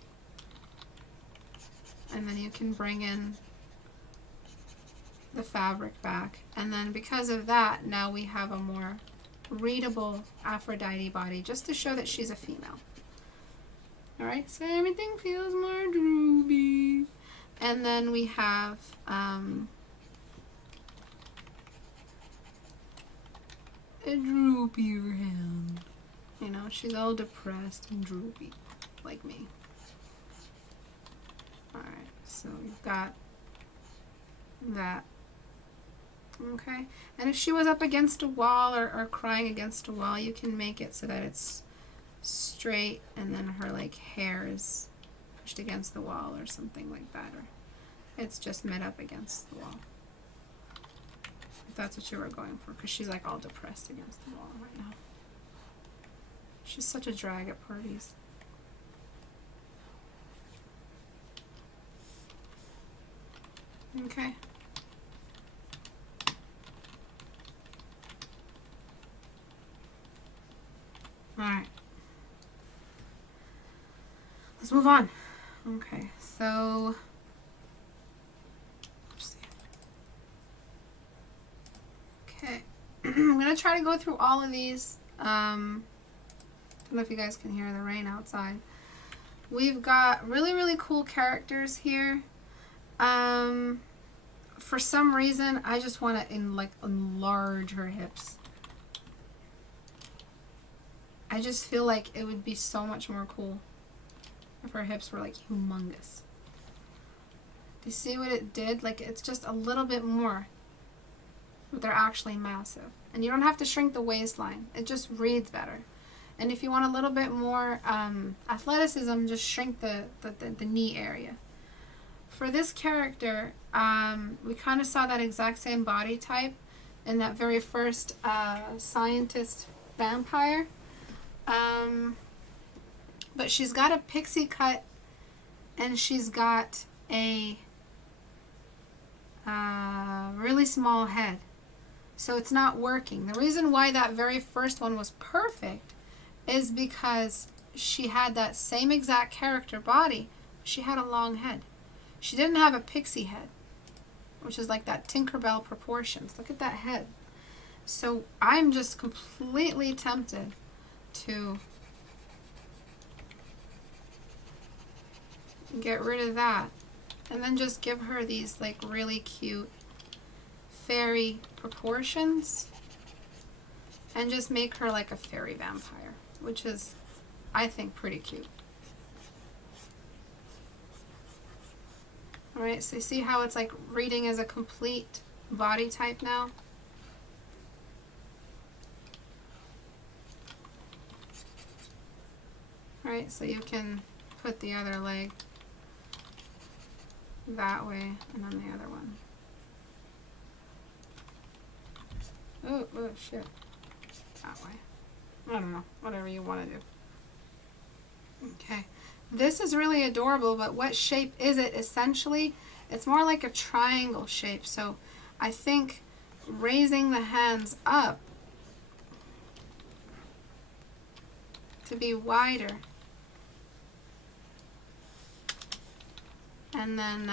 And then you can bring in the fabric back. And then because of that, now we have a more readable Aphrodite body, just to show that she's a female. Alright, so everything feels more droopy. And then we have a droopier hand. You know, she's all depressed and droopy, like me. Alright, so we've got that. Okay, and if she was up against a wall or crying against a wall, you can make it so that it's straight and then her like hair is pushed against the wall or something like that, or it's just met up against the wall. If that's what you were going for, because she's like all depressed against the wall right now. She's such a drag at parties. Okay. Alright. Let's move on. Okay, so okay. I'm gonna try to go through all of these. I don't know if you guys can hear the rain outside. We've got really, really cool characters here. For some reason, I just want to enlarge her hips. I just feel like it would be so much more cool if her hips were like humongous. Do you see what it did? Like, it's just a little bit more, but they're actually massive. And you don't have to shrink the waistline. It just reads better. And if you want a little bit more athleticism, just shrink the knee area. For this character, we kind of saw that exact same body type in that very first scientist vampire. But she's got a pixie cut and she's got a really small head. So it's not working. The reason why that very first one was perfect is because she had that same exact character body. She had a long head. She didn't have a pixie head, which is like that Tinkerbell proportions. Look at that head. So I'm just completely tempted to get rid of that and then just give her these like really cute fairy proportions and just make her like a fairy vampire, which is, I think, pretty cute. Alright, so you see how it's like reading as a complete body type now? Alright, so you can put the other leg that way and then the other one. Oh, shit. That way. I don't know. Whatever you want to do. Okay. This is really adorable, but what shape is it? Essentially, it's more like a triangle shape. So I think raising the hands up to be wider, and then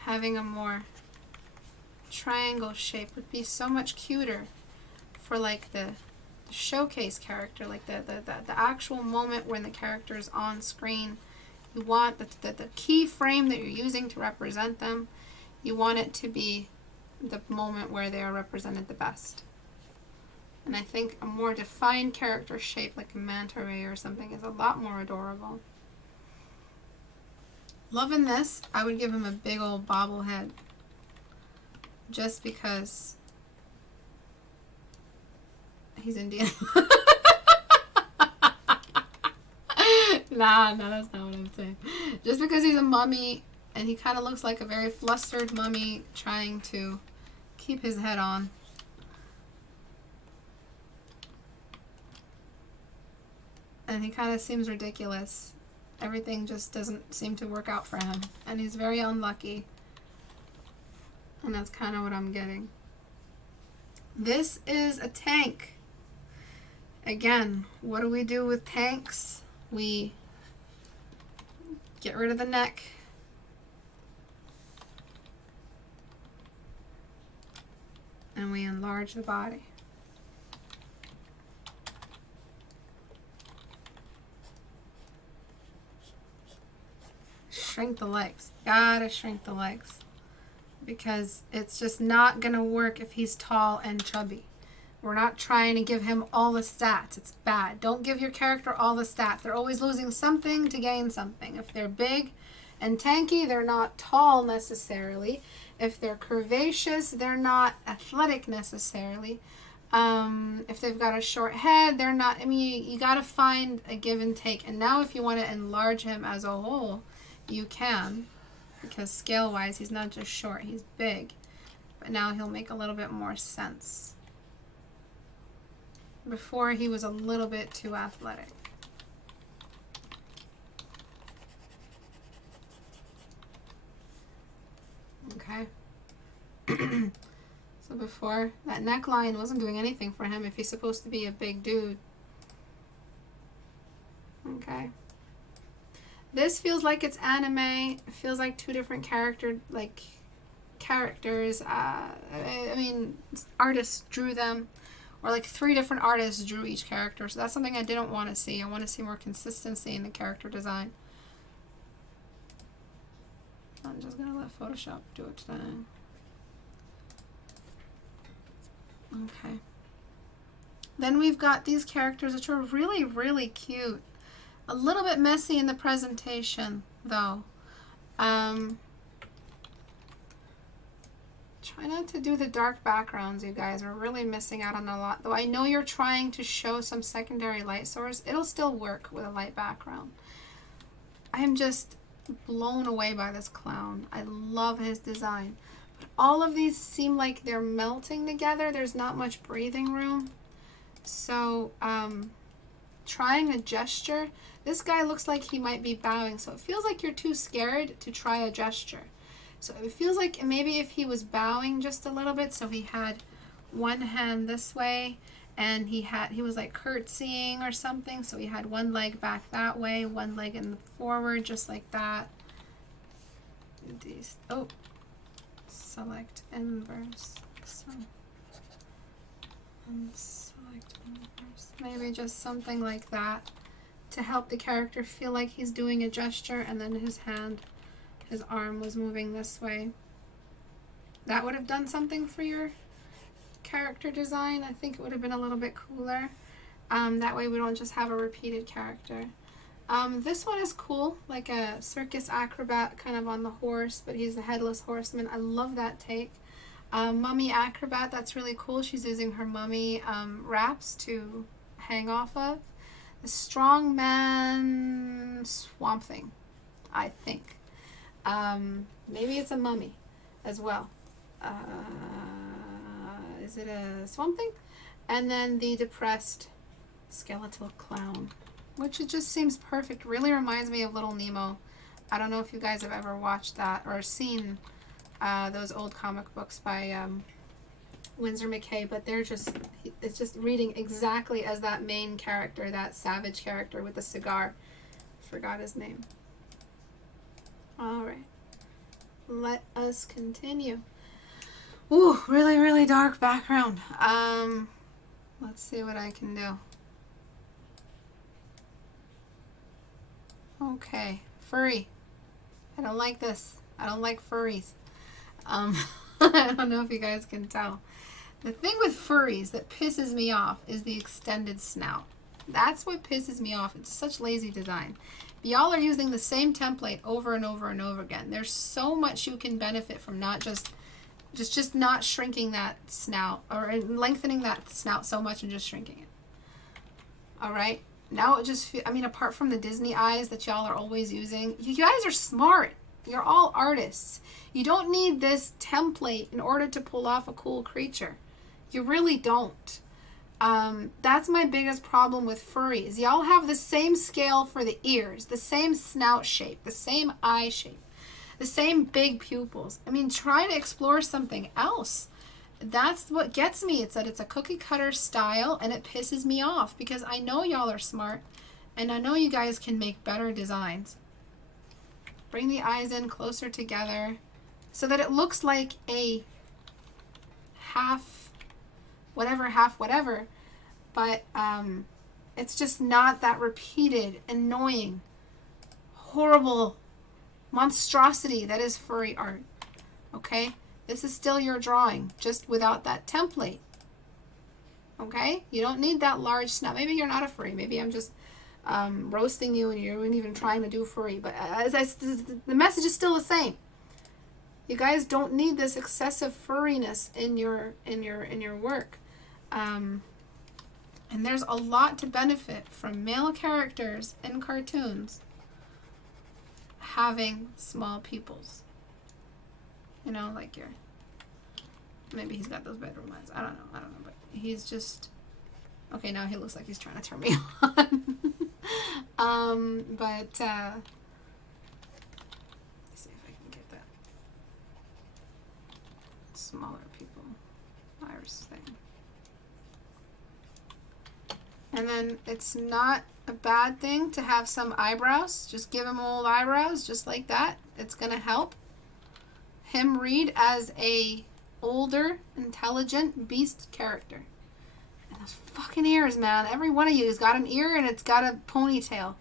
having a more triangle shape would be so much cuter for like the showcase character, like the actual moment when the character is on screen. You want the key frame that you're using to represent them, you want it to be the moment where they are represented the best. And I think a more defined character shape like a manta ray or something is a lot more adorable. Loving this. I would give him a big old bobblehead just because he's Indian. Nah, no, that's not what I'm saying. Just because he's a mummy and he kind of looks like a very flustered mummy trying to keep his head on. And he kind of seems ridiculous. Everything just doesn't seem to work out for him. And he's very unlucky. And that's kind of what I'm getting. This is a tank. Again, what do we do with tanks? We get rid of the neck. And we enlarge the body. Shrink the legs. Gotta shrink the legs. Because it's just not gonna work if he's tall and chubby. We're not trying to give him all the stats. It's bad. Don't give your character all the stats. They're always losing something to gain something. If they're big and tanky, they're not tall necessarily. If they're curvaceous, they're not athletic necessarily. If they've got a short head, they're not. I mean, you got to find a give and take. And now if you want to enlarge him as a whole, you can. Because scale-wise, he's not just short, he's big. But now he'll make a little bit more sense. Before, he was a little bit too athletic. Okay. So before, that neckline wasn't doing anything for him if he's supposed to be a big dude. Okay. This feels like it's anime. It feels like two different characters. I mean, artists drew them. Or like 3 different artists drew each character. So that's something I didn't want to see. I want to see more consistency in the character design. I'm just going to let Photoshop do its thing. Okay. Then we've got these characters which are really, really cute. A little bit messy in the presentation, though. Try not to do the dark backgrounds, you guys. We're really missing out on a lot. Though I know you're trying to show some secondary light source, it'll still work with a light background. I am just blown away by this clown. I love his design. But all of these seem like they're melting together. There's not much breathing room. So, trying a gesture. This guy looks like he might be bowing, so it feels like you're too scared to try a gesture. So it feels like maybe if he was bowing just a little bit, so he had one hand this way, and he was like curtsying or something, so he had one leg back that way, one leg in the forward, just like that. Select inverse. Select inverse. Maybe just something like that to help the character feel like he's doing a gesture, and then his arm was moving this way. That would have done something for your character design. I think it would have been a little bit cooler. That way we don't just have a repeated character. This one is cool, like a circus acrobat kind of on the horse, but he's the headless horseman. I love that take. Mummy acrobat, that's really cool. She's using her mummy wraps to hang off of. The strong man swamp thing, I think. Maybe it's a mummy as well. is it a Swamp Thing? And then the depressed skeletal clown, which it just seems perfect. Really reminds me of Little Nemo. I don't know if you guys have ever watched that or seen those old comic books by Winsor McCay, but it's just reading exactly as that main character, that savage character with the cigar. Forgot his name. All right. Let us continue. Ooh, really, really dark background. Let's see what I can do. Okay, furry. I don't like this. I don't like furries. I don't know if you guys can tell. The thing with furries that pisses me off is the extended snout. That's what pisses me off. It's such lazy design. Y'all are using the same template over and over and over again. There's so much you can benefit from not just not shrinking that snout or lengthening that snout so much and just shrinking it. All right. Now it just, apart from the Disney eyes that y'all are always using, you guys are smart. You're all artists. You don't need this template in order to pull off a cool creature. You really don't. That's my biggest problem with furries. Y'all have the same scale for the ears, the same snout shape, the same eye shape, the same big pupils. Try to explore something else. That's what gets me. It's that it's a cookie cutter style and it pisses me off because I know y'all are smart and I know you guys can make better designs. Bring the eyes in closer together so that it looks like a half whatever, but it's just not that repeated, annoying, horrible monstrosity that is furry art. Okay? This is still your drawing, just without that template. Okay? You don't need that large snout. Maybe you're not a furry. Maybe I'm just roasting you and you weren't even trying to do furry. But the message is still the same. You guys don't need this excessive furriness in your work. And there's a lot to benefit from male characters in cartoons having small pupils. Like maybe he's got those bedroom eyes. I don't know, but he's just, okay, now he looks like he's trying to turn me on. Let's see if I can get that smaller people iris thing. And then it's not a bad thing to have some eyebrows. Just give him old eyebrows, just like that. It's going to help him read as a older, intelligent beast character. And those fucking ears, man. Every one of you has got an ear and it's got a ponytail.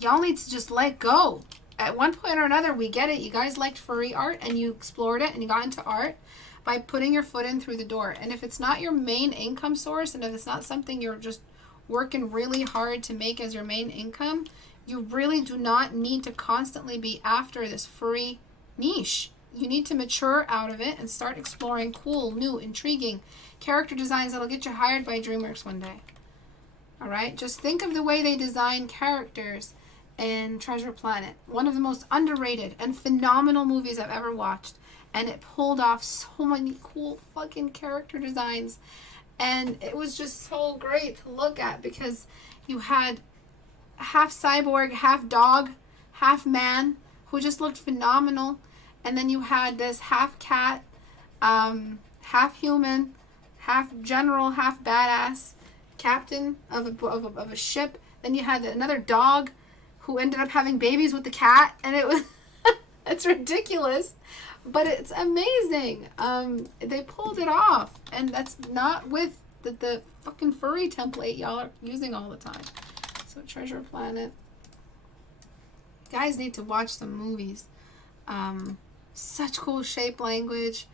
Y'all need to just let go. At one point or another, we get it. You guys liked furry art and you explored it and you got into art by putting your foot in through the door. And if it's not your main income source and if it's not something you're just working really hard to make as your main income, you really do not need to constantly be after this furry niche. You need to mature out of it and start exploring cool, new, intriguing character designs that'll get you hired by DreamWorks one day. All right? Just think of the way they design characters in Treasure Planet. One of the most underrated and phenomenal movies I've ever watched. And it pulled off so many cool fucking character designs. And it was just so great to look at because you had half cyborg, half dog, half man who just looked phenomenal. And then you had this half cat, half human, half general, half badass captain of a ship. Then you had another dog who ended up having babies with the cat. And it was, it's ridiculous. But it's amazing. They pulled it off. And that's not with the fucking furry template y'all are using all the time. So Treasure Planet. You guys need to watch some movies. Such cool shape language.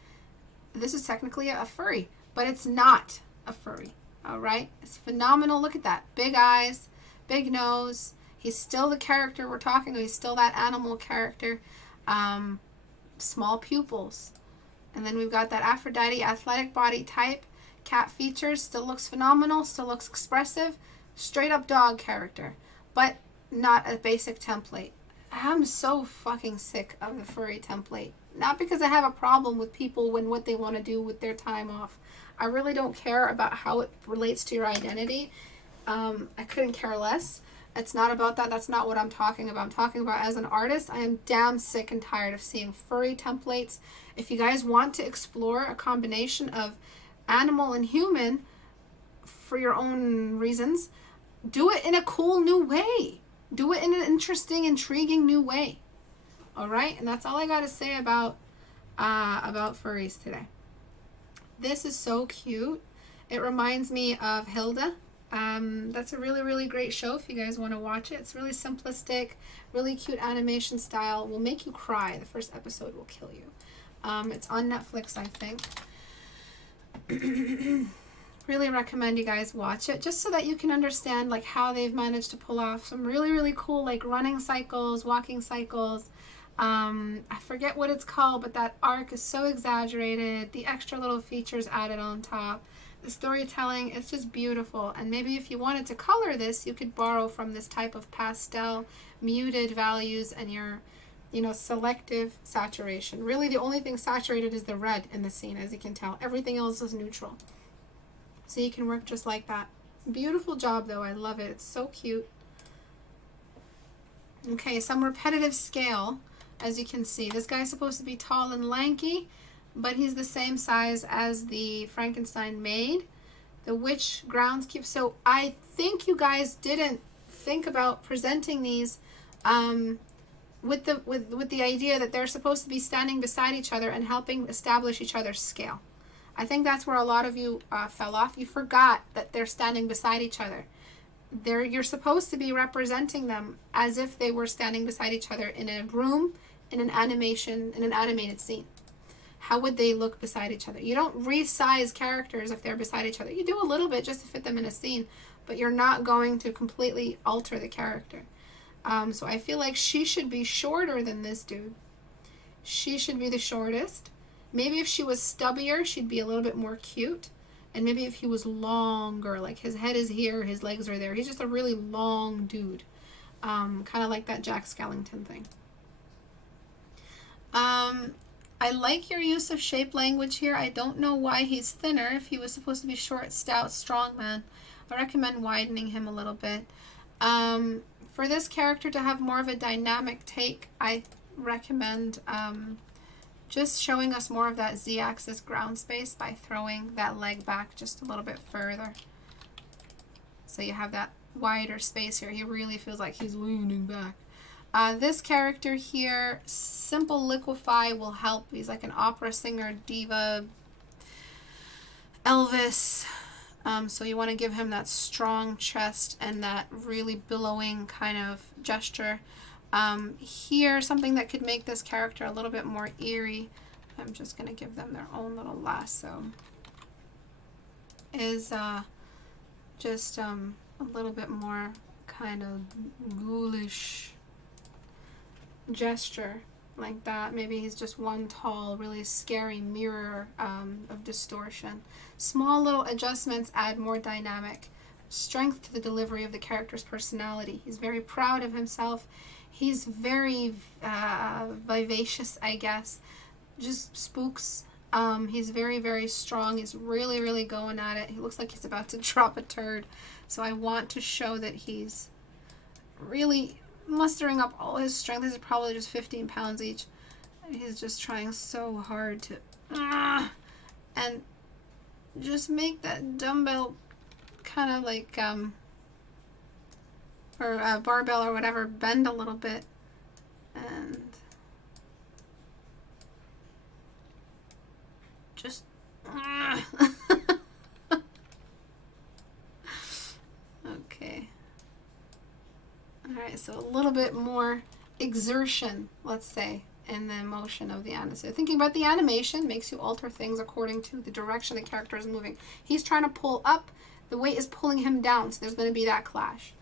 This is technically a furry, but it's not a furry. All right? It's phenomenal. Look at that. Big eyes, big nose. He's still the character we're talking to. He's still that animal character. Small pupils. And then we've got that Aphrodite athletic body type. Cat features. Still looks phenomenal. Still looks expressive. Straight up dog character. But not a basic template. I'm so fucking sick of the furry template. Not because I have a problem with people when what they want to do with their time off. I really don't care about how it relates to your identity. I couldn't care less. It's not about that. That's not what I'm talking about. I'm talking about as an artist, I am damn sick and tired of seeing furry templates. If you guys want to explore a combination of animal and human for your own reasons, do it in a cool new way. Do it in an interesting, intriguing new way. All right, and that's all I got to say about furries today. This is so cute. It reminds me of Hilda. That's a really, really great show if you guys want to watch it. It's really simplistic, really cute animation style. Will make you cry. The first episode will kill you. It's on Netflix, I think. Really recommend you guys watch it just so that you can understand like how they've managed to pull off some really, really cool like running cycles, walking cycles. I forget what it's called, but that arc is so exaggerated. The extra little features added on top. The storytelling, it's just beautiful. And maybe if you wanted to color this, you could borrow from this type of pastel, muted values and your, selective saturation. Really, the only thing saturated is the red in the scene, as you can tell. Everything else is neutral. So you can work just like that. Beautiful job, though. I love it. It's so cute. Okay, some repetitive scale, as you can see. This guy's supposed to be tall and lanky, but he's the same size as the Frankenstein maid. The witch groundskeeper. So I think you guys didn't think about presenting these with the idea that they're supposed to be standing beside each other and helping establish each other's scale. I think that's where a lot of you fell off. You forgot that they're standing beside each other. You're supposed to be representing them as if they were standing beside each other in a room, in an animated scene. How would they look beside each other? You don't resize characters if they're beside each other. You do a little bit just to fit them in a scene, but you're not going to completely alter the character. So I feel like she should be shorter than this dude. She should be the shortest. Maybe if she was stubbier, she'd be a little bit more cute. And maybe if he was longer, like his head is here, his legs are there. He's just a really long dude. Kind of like that Jack Skellington thing. I like your use of shape language here. I don't know why he's thinner. If he was supposed to be short, stout, strong man, I recommend widening him a little bit. For this character to have more of a dynamic take, I recommend just showing us more of that Z-axis ground space by throwing that leg back just a little bit further. So you have that wider space here. He really feels like he's leaning back. This character here, Simple Liquefy, will help. He's like an opera singer, diva, Elvis. So you want to give him that strong chest and that really billowing kind of gesture. Here, something that could make this character a little bit more eerie, I'm just going to give them their own little lasso, is just a little bit more kind of ghoulish gesture like that. Maybe he's just one tall, really scary mirror of distortion. Small little adjustments add more dynamic strength to the delivery of the character's personality. He's very proud of himself. He's very vivacious, I guess. Just spooks. He's very, very strong. He's really, really going at it. He looks like he's about to drop a turd. So I want to show that he's really mustering up all his strength. This is probably just 15 pounds each. He's just trying so hard to... and just make that dumbbell kind of like... or a barbell or whatever, bend a little bit, and just okay. Alright, so a little bit more exertion, let's say, in the motion of the animation. So thinking about the animation makes you alter things according to the direction the character is moving. He's trying to pull up, the weight is pulling him down, so there's going to be that clash.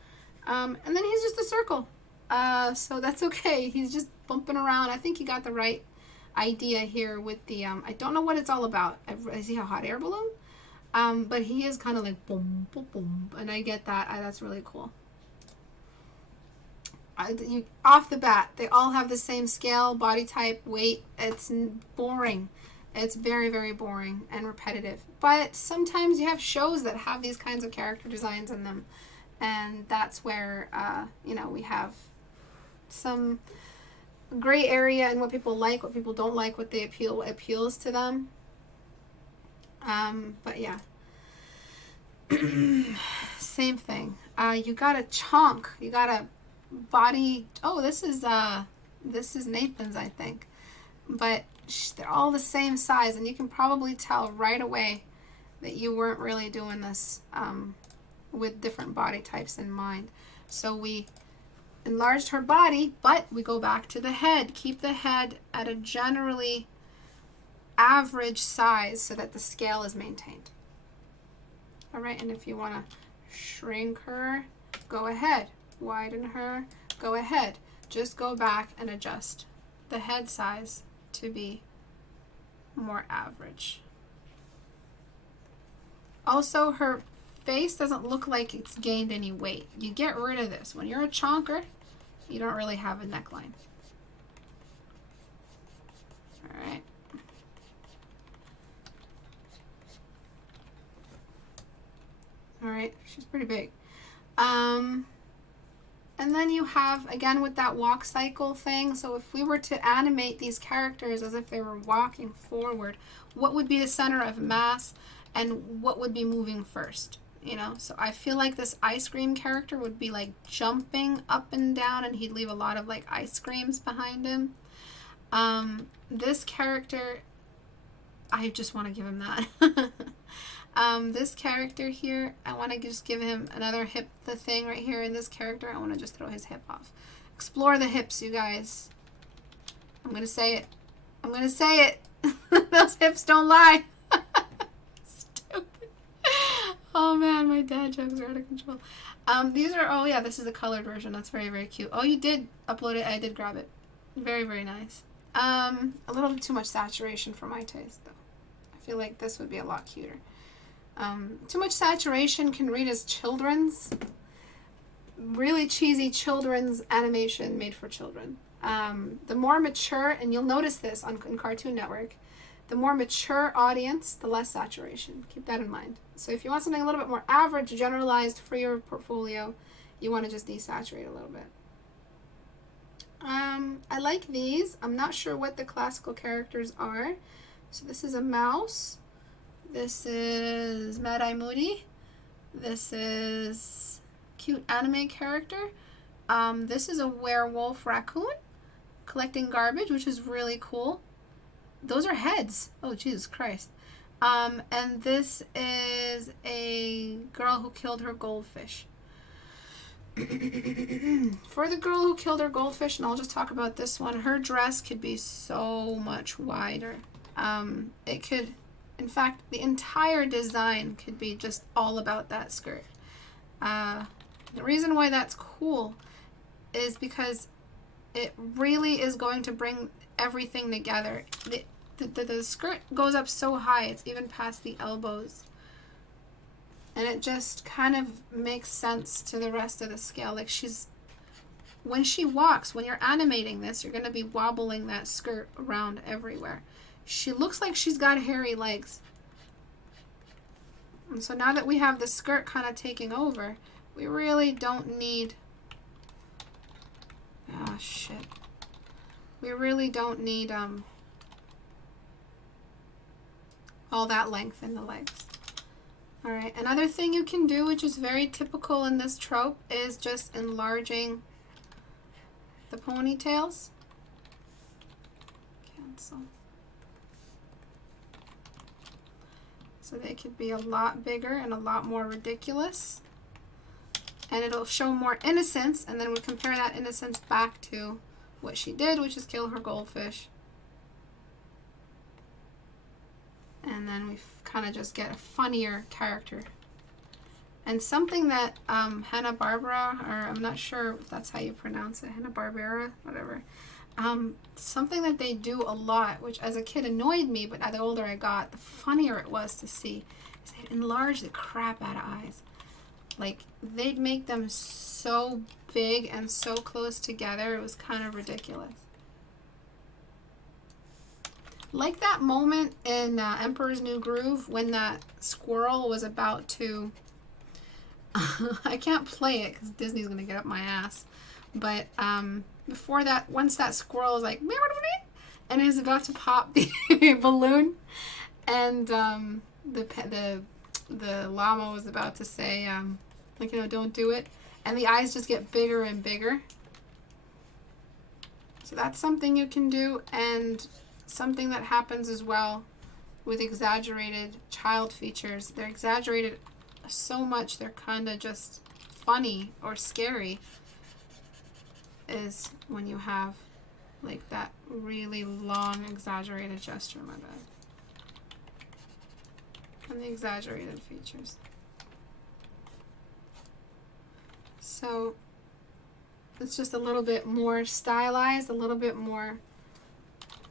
And then he's just a circle. So that's okay. He's just bumping around. I think you got the right idea here with the, I don't know what it's all about. I see a hot air balloon. But he is kind of like boom, boom, boom. And I get that. That's really cool. off the bat, they all have the same scale, body type, weight. It's boring. It's very, very boring and repetitive. But sometimes you have shows that have these kinds of character designs in them. And that's where, we have some gray area in what people like, what people don't like, what appeals to them. But yeah. Same thing. You got a chunk. You got a body. Oh, this is Nathan's, I think. But they're all the same size, and you can probably tell right away that you weren't really doing this with different body types in mind. So we enlarged her body, but we go back to the head. Keep the head at a generally average size so that the scale is maintained. All right, and if you want to shrink her, go ahead. Widen her, go ahead. Just go back and adjust the head size to be more average. Also, her face doesn't look like it's gained any weight. You get rid of this. When you're a chonker, you don't really have a neckline. All right. All right, she's pretty big. And then you have, again, with that walk cycle thing, so if we were to animate these characters as if they were walking forward, what would be the center of mass and what would be moving first? So I feel like this ice cream character would be like jumping up and down, and he'd leave a lot of like ice creams behind him. This character, I just want to give him that. This character here, I want to just give him another hip, the thing right here in this character. I want to just throw his hip off. Explore the hips, you guys. I'm going to say it. I'm going to say it. Those hips don't lie. Stupid. Oh man, my dad jokes are out of control. These are, oh yeah, this is a colored version. That's very, very cute. Oh, you did upload it. I did grab it. Very, very nice. A little bit too much saturation for my taste, though. I feel like this would be a lot cuter. Too much saturation can read as children's. Really cheesy children's animation made for children. The more mature, and you'll notice this in Cartoon Network, the more mature audience, the less saturation. Keep that in mind. So if you want something a little bit more average, generalized for your portfolio, you want to just desaturate a little bit. I like these. I'm not sure what the classical characters are. So this is a mouse. This is Mad Eye Moody. This is cute anime character. This is a werewolf raccoon collecting garbage, which is really cool. Those are heads. Oh, Jesus Christ. And this is a girl who killed her goldfish. For the girl who killed her goldfish, and I'll just talk about this one, her dress could be so much wider. It could, in fact, the entire design could be just all about that skirt. The reason why that's cool is because it really is going to bring everything together. The skirt goes up so high, it's even past the elbows. And it just kind of makes sense to the rest of the scale. Like when she walks, when you're animating this, you're going to be wobbling that skirt around everywhere. She looks like she's got hairy legs. And so now that we have the skirt kind of taking over, we really don't need... Ah, shit. We really don't need all that length in the legs. Alright, another thing you can do, which is very typical in this trope, is just enlarging the ponytails. Cancel. So they could be a lot bigger and a lot more ridiculous. And it'll show more innocence, and then we compare that innocence back to what she did, which is kill her goldfish. And then we kind of just get a funnier character. And something that Hanna-Barbera, or I'm not sure if that's how you pronounce it, Hanna-Barbera, whatever. Something that they do a lot, which as a kid annoyed me, but the older I got, the funnier it was to see, is they'd enlarge the crap out of eyes. Like, they'd make them so big and so close together. It was kind of ridiculous. Like that moment in Emperor's New Groove when that squirrel was about to... I can't play it because Disney's going to get up my ass. But before that, once that squirrel is like... and is about to pop the balloon, and the llama was about to say, like, you know, don't do it. And the eyes just get bigger and bigger. So that's something you can do, and something that happens as well with exaggerated child features. They're exaggerated so much they're kind of just funny or scary, is when you have like that really long exaggerated gesture. My bad. And the exaggerated features. So it's just a little bit more stylized, a little bit more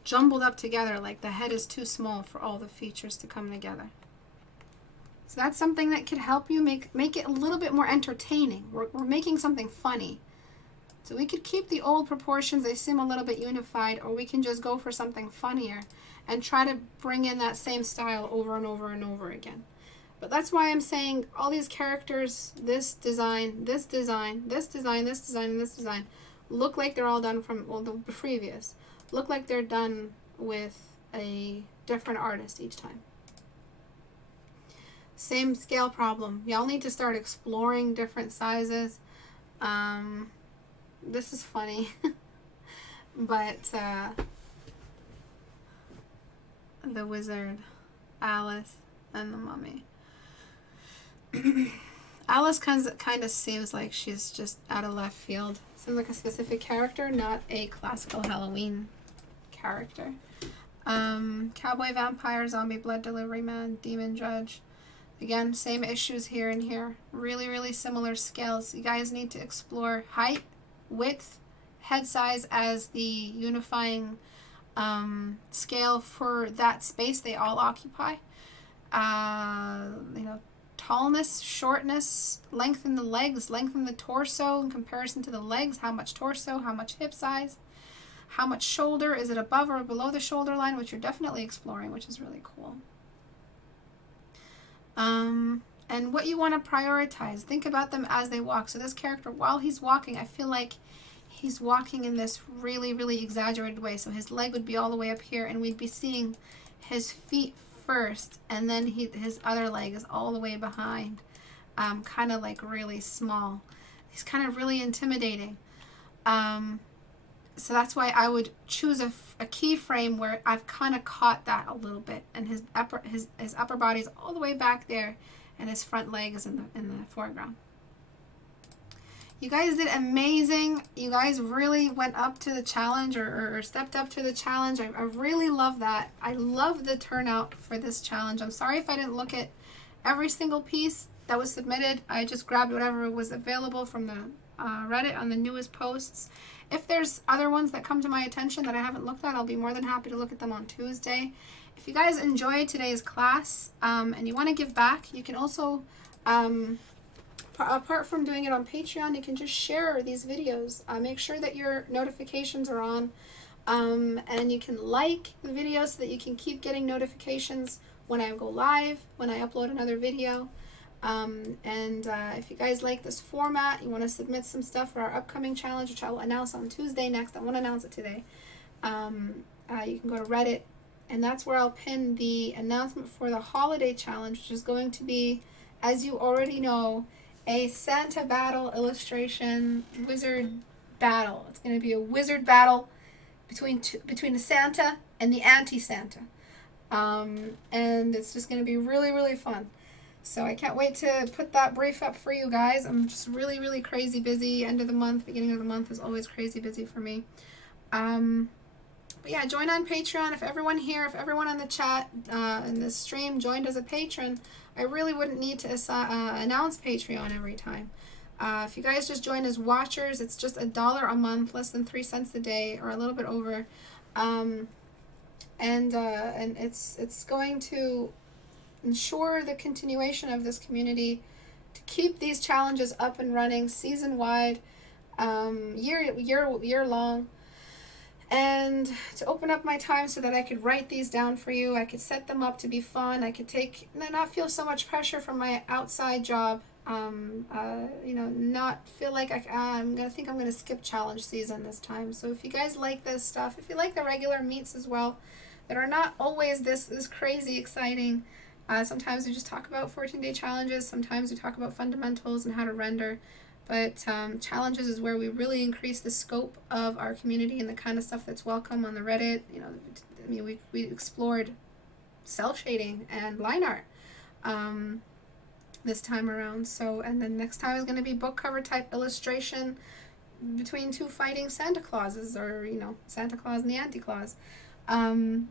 jumbled up together, like the head is too small for all the features to come together. So that's something that could help you make it a little bit more entertaining. We're making something funny. So we could keep the old proportions, they seem a little bit unified, or we can just go for something funnier and try to bring in that same style over and over and over again. But that's why I'm saying all these characters, this design, this design, this design, this design, and this design, look like they're all done from, well, the previous. Look like they're done with a different artist each time. Same scale problem. Y'all need to start exploring different sizes. This is funny. But the wizard, Alice, and the mummy. Alice kind of seems like she's just out of left field. Seems like a specific character, not a classical Halloween character. Cowboy, vampire, zombie, blood delivery man, demon judge. Again, same issues here and here. Really, really similar scales. You guys need to explore height, width, head size as the unifying scale for that space they all occupy. You know, tallness, shortness, lengthen the legs, lengthen the torso in comparison to the legs. How much torso, how much hip size, how much shoulder, is it above or below the shoulder line, which you're definitely exploring, which is really cool. And what you want to prioritize, think about them as they walk. So this character, while he's walking, I feel like he's walking in this really, really exaggerated way. So his leg would be all the way up here, and we'd be seeing his feet first, and then his other leg is all the way behind, kind of like really small. He's kind of really intimidating. So that's why I would choose a keyframe where I've kind of caught that a little bit, and his upper body is all the way back there, and his front leg is in the foreground. You guys did amazing. You guys really went up to the challenge, or stepped up to the challenge. I really love that. I love the turnout for this challenge. I'm sorry if I didn't look at every single piece that was submitted. I just grabbed whatever was available from the Reddit on the newest posts. If there's other ones that come to my attention that I haven't looked at, I'll be more than happy to look at them on Tuesday. If you guys enjoyed today's class and you want to give back, you can also, apart from doing it on Patreon, you can just share these videos. Make sure that your notifications are on, and you can like the video so that you can keep getting notifications when I go live, when I upload another video. If you guys like this format, you want to submit some stuff for our upcoming challenge, which I will announce on Tuesday next. I won't announce it today. You can go to Reddit, and that's where I'll pin the announcement for the holiday challenge, which is going to be, as you already know, a Santa battle illustration wizard battle. It's going to be a wizard battle between the Santa and the anti-Santa. And it's just going to be really, really fun. So I can't wait to put that brief up for you guys. I'm just really, really crazy busy. End of the month, beginning of the month is always crazy busy for me. But yeah, join on Patreon. If everyone here, if everyone on the chat in this stream joined as a patron, I really wouldn't need to announce Patreon every time. If you guys just join as watchers, it's just $1 a month, less than 3 cents a day, or a little bit over. And it's going to ensure the continuation of this community, to keep these challenges up and running season-wide. year long, and to open up my time so that I could write these down for you. I could set them up to be fun. I could not feel so much pressure from my outside job. Not feel like I'm gonna skip challenge season this time. So if you guys like this stuff, if you like the regular meets as well, that are not always this crazy exciting. Sometimes we just talk about 14-day challenges. Sometimes we talk about fundamentals and how to render. But challenges is where we really increase the scope of our community and the kind of stuff that's welcome on the Reddit. We explored cell shading and line art this time around. So, and then next time is going to be book cover type illustration between two fighting Santa Clauses, or Santa Claus and the Anti-Claus. I'm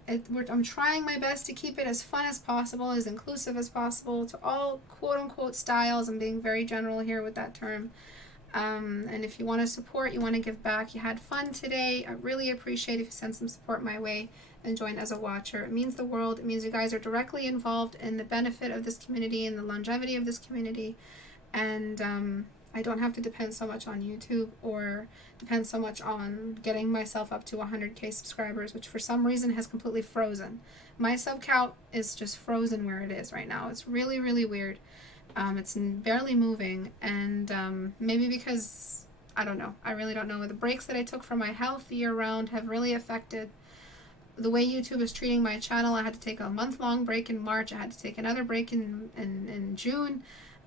trying my best to keep it as fun as possible, as inclusive as possible to all quote-unquote styles. I'm being very general here with that term. And if you want to support, you want to give back, you had fun today, I really appreciate if you send some support my way and join as a watcher. It means the world. It means you guys are directly involved in the benefit of this community and the longevity of this community. And I don't have to depend so much on YouTube or depend so much on getting myself up to 100K subscribers, which for some reason has completely frozen. My sub count is just frozen where it is right now. It's really, really weird. It's barely moving, and maybe because, I don't know. I really don't know. The breaks that I took from my health year-round have really affected the way YouTube is treating my channel. I had to take a month-long break in March. I had to take another break in June.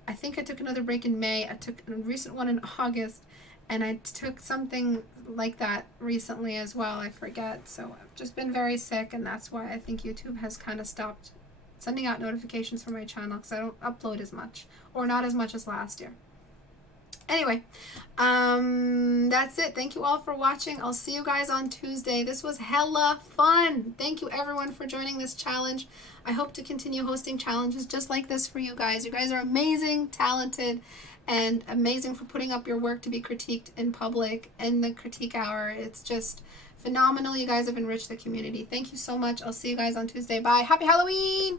I think I took another break in May. I took a recent one in August, and I took something like that recently as well. I forget. So I've just been very sick, and that's why I think YouTube has kind of stopped sending out notifications for my channel, because I don't upload as much, or not as much as last year. Anyway, that's it. Thank you all for watching. I'll see you guys on Tuesday. This was hella fun. Thank you everyone for joining this challenge. I hope to continue hosting challenges just like this for you guys. You guys are amazing, talented, and amazing for putting up your work to be critiqued in public in the critique hour. It's just phenomenal. You guys have enriched the community. Thank you so much. I'll see you guys on Tuesday. Bye. Happy Halloween!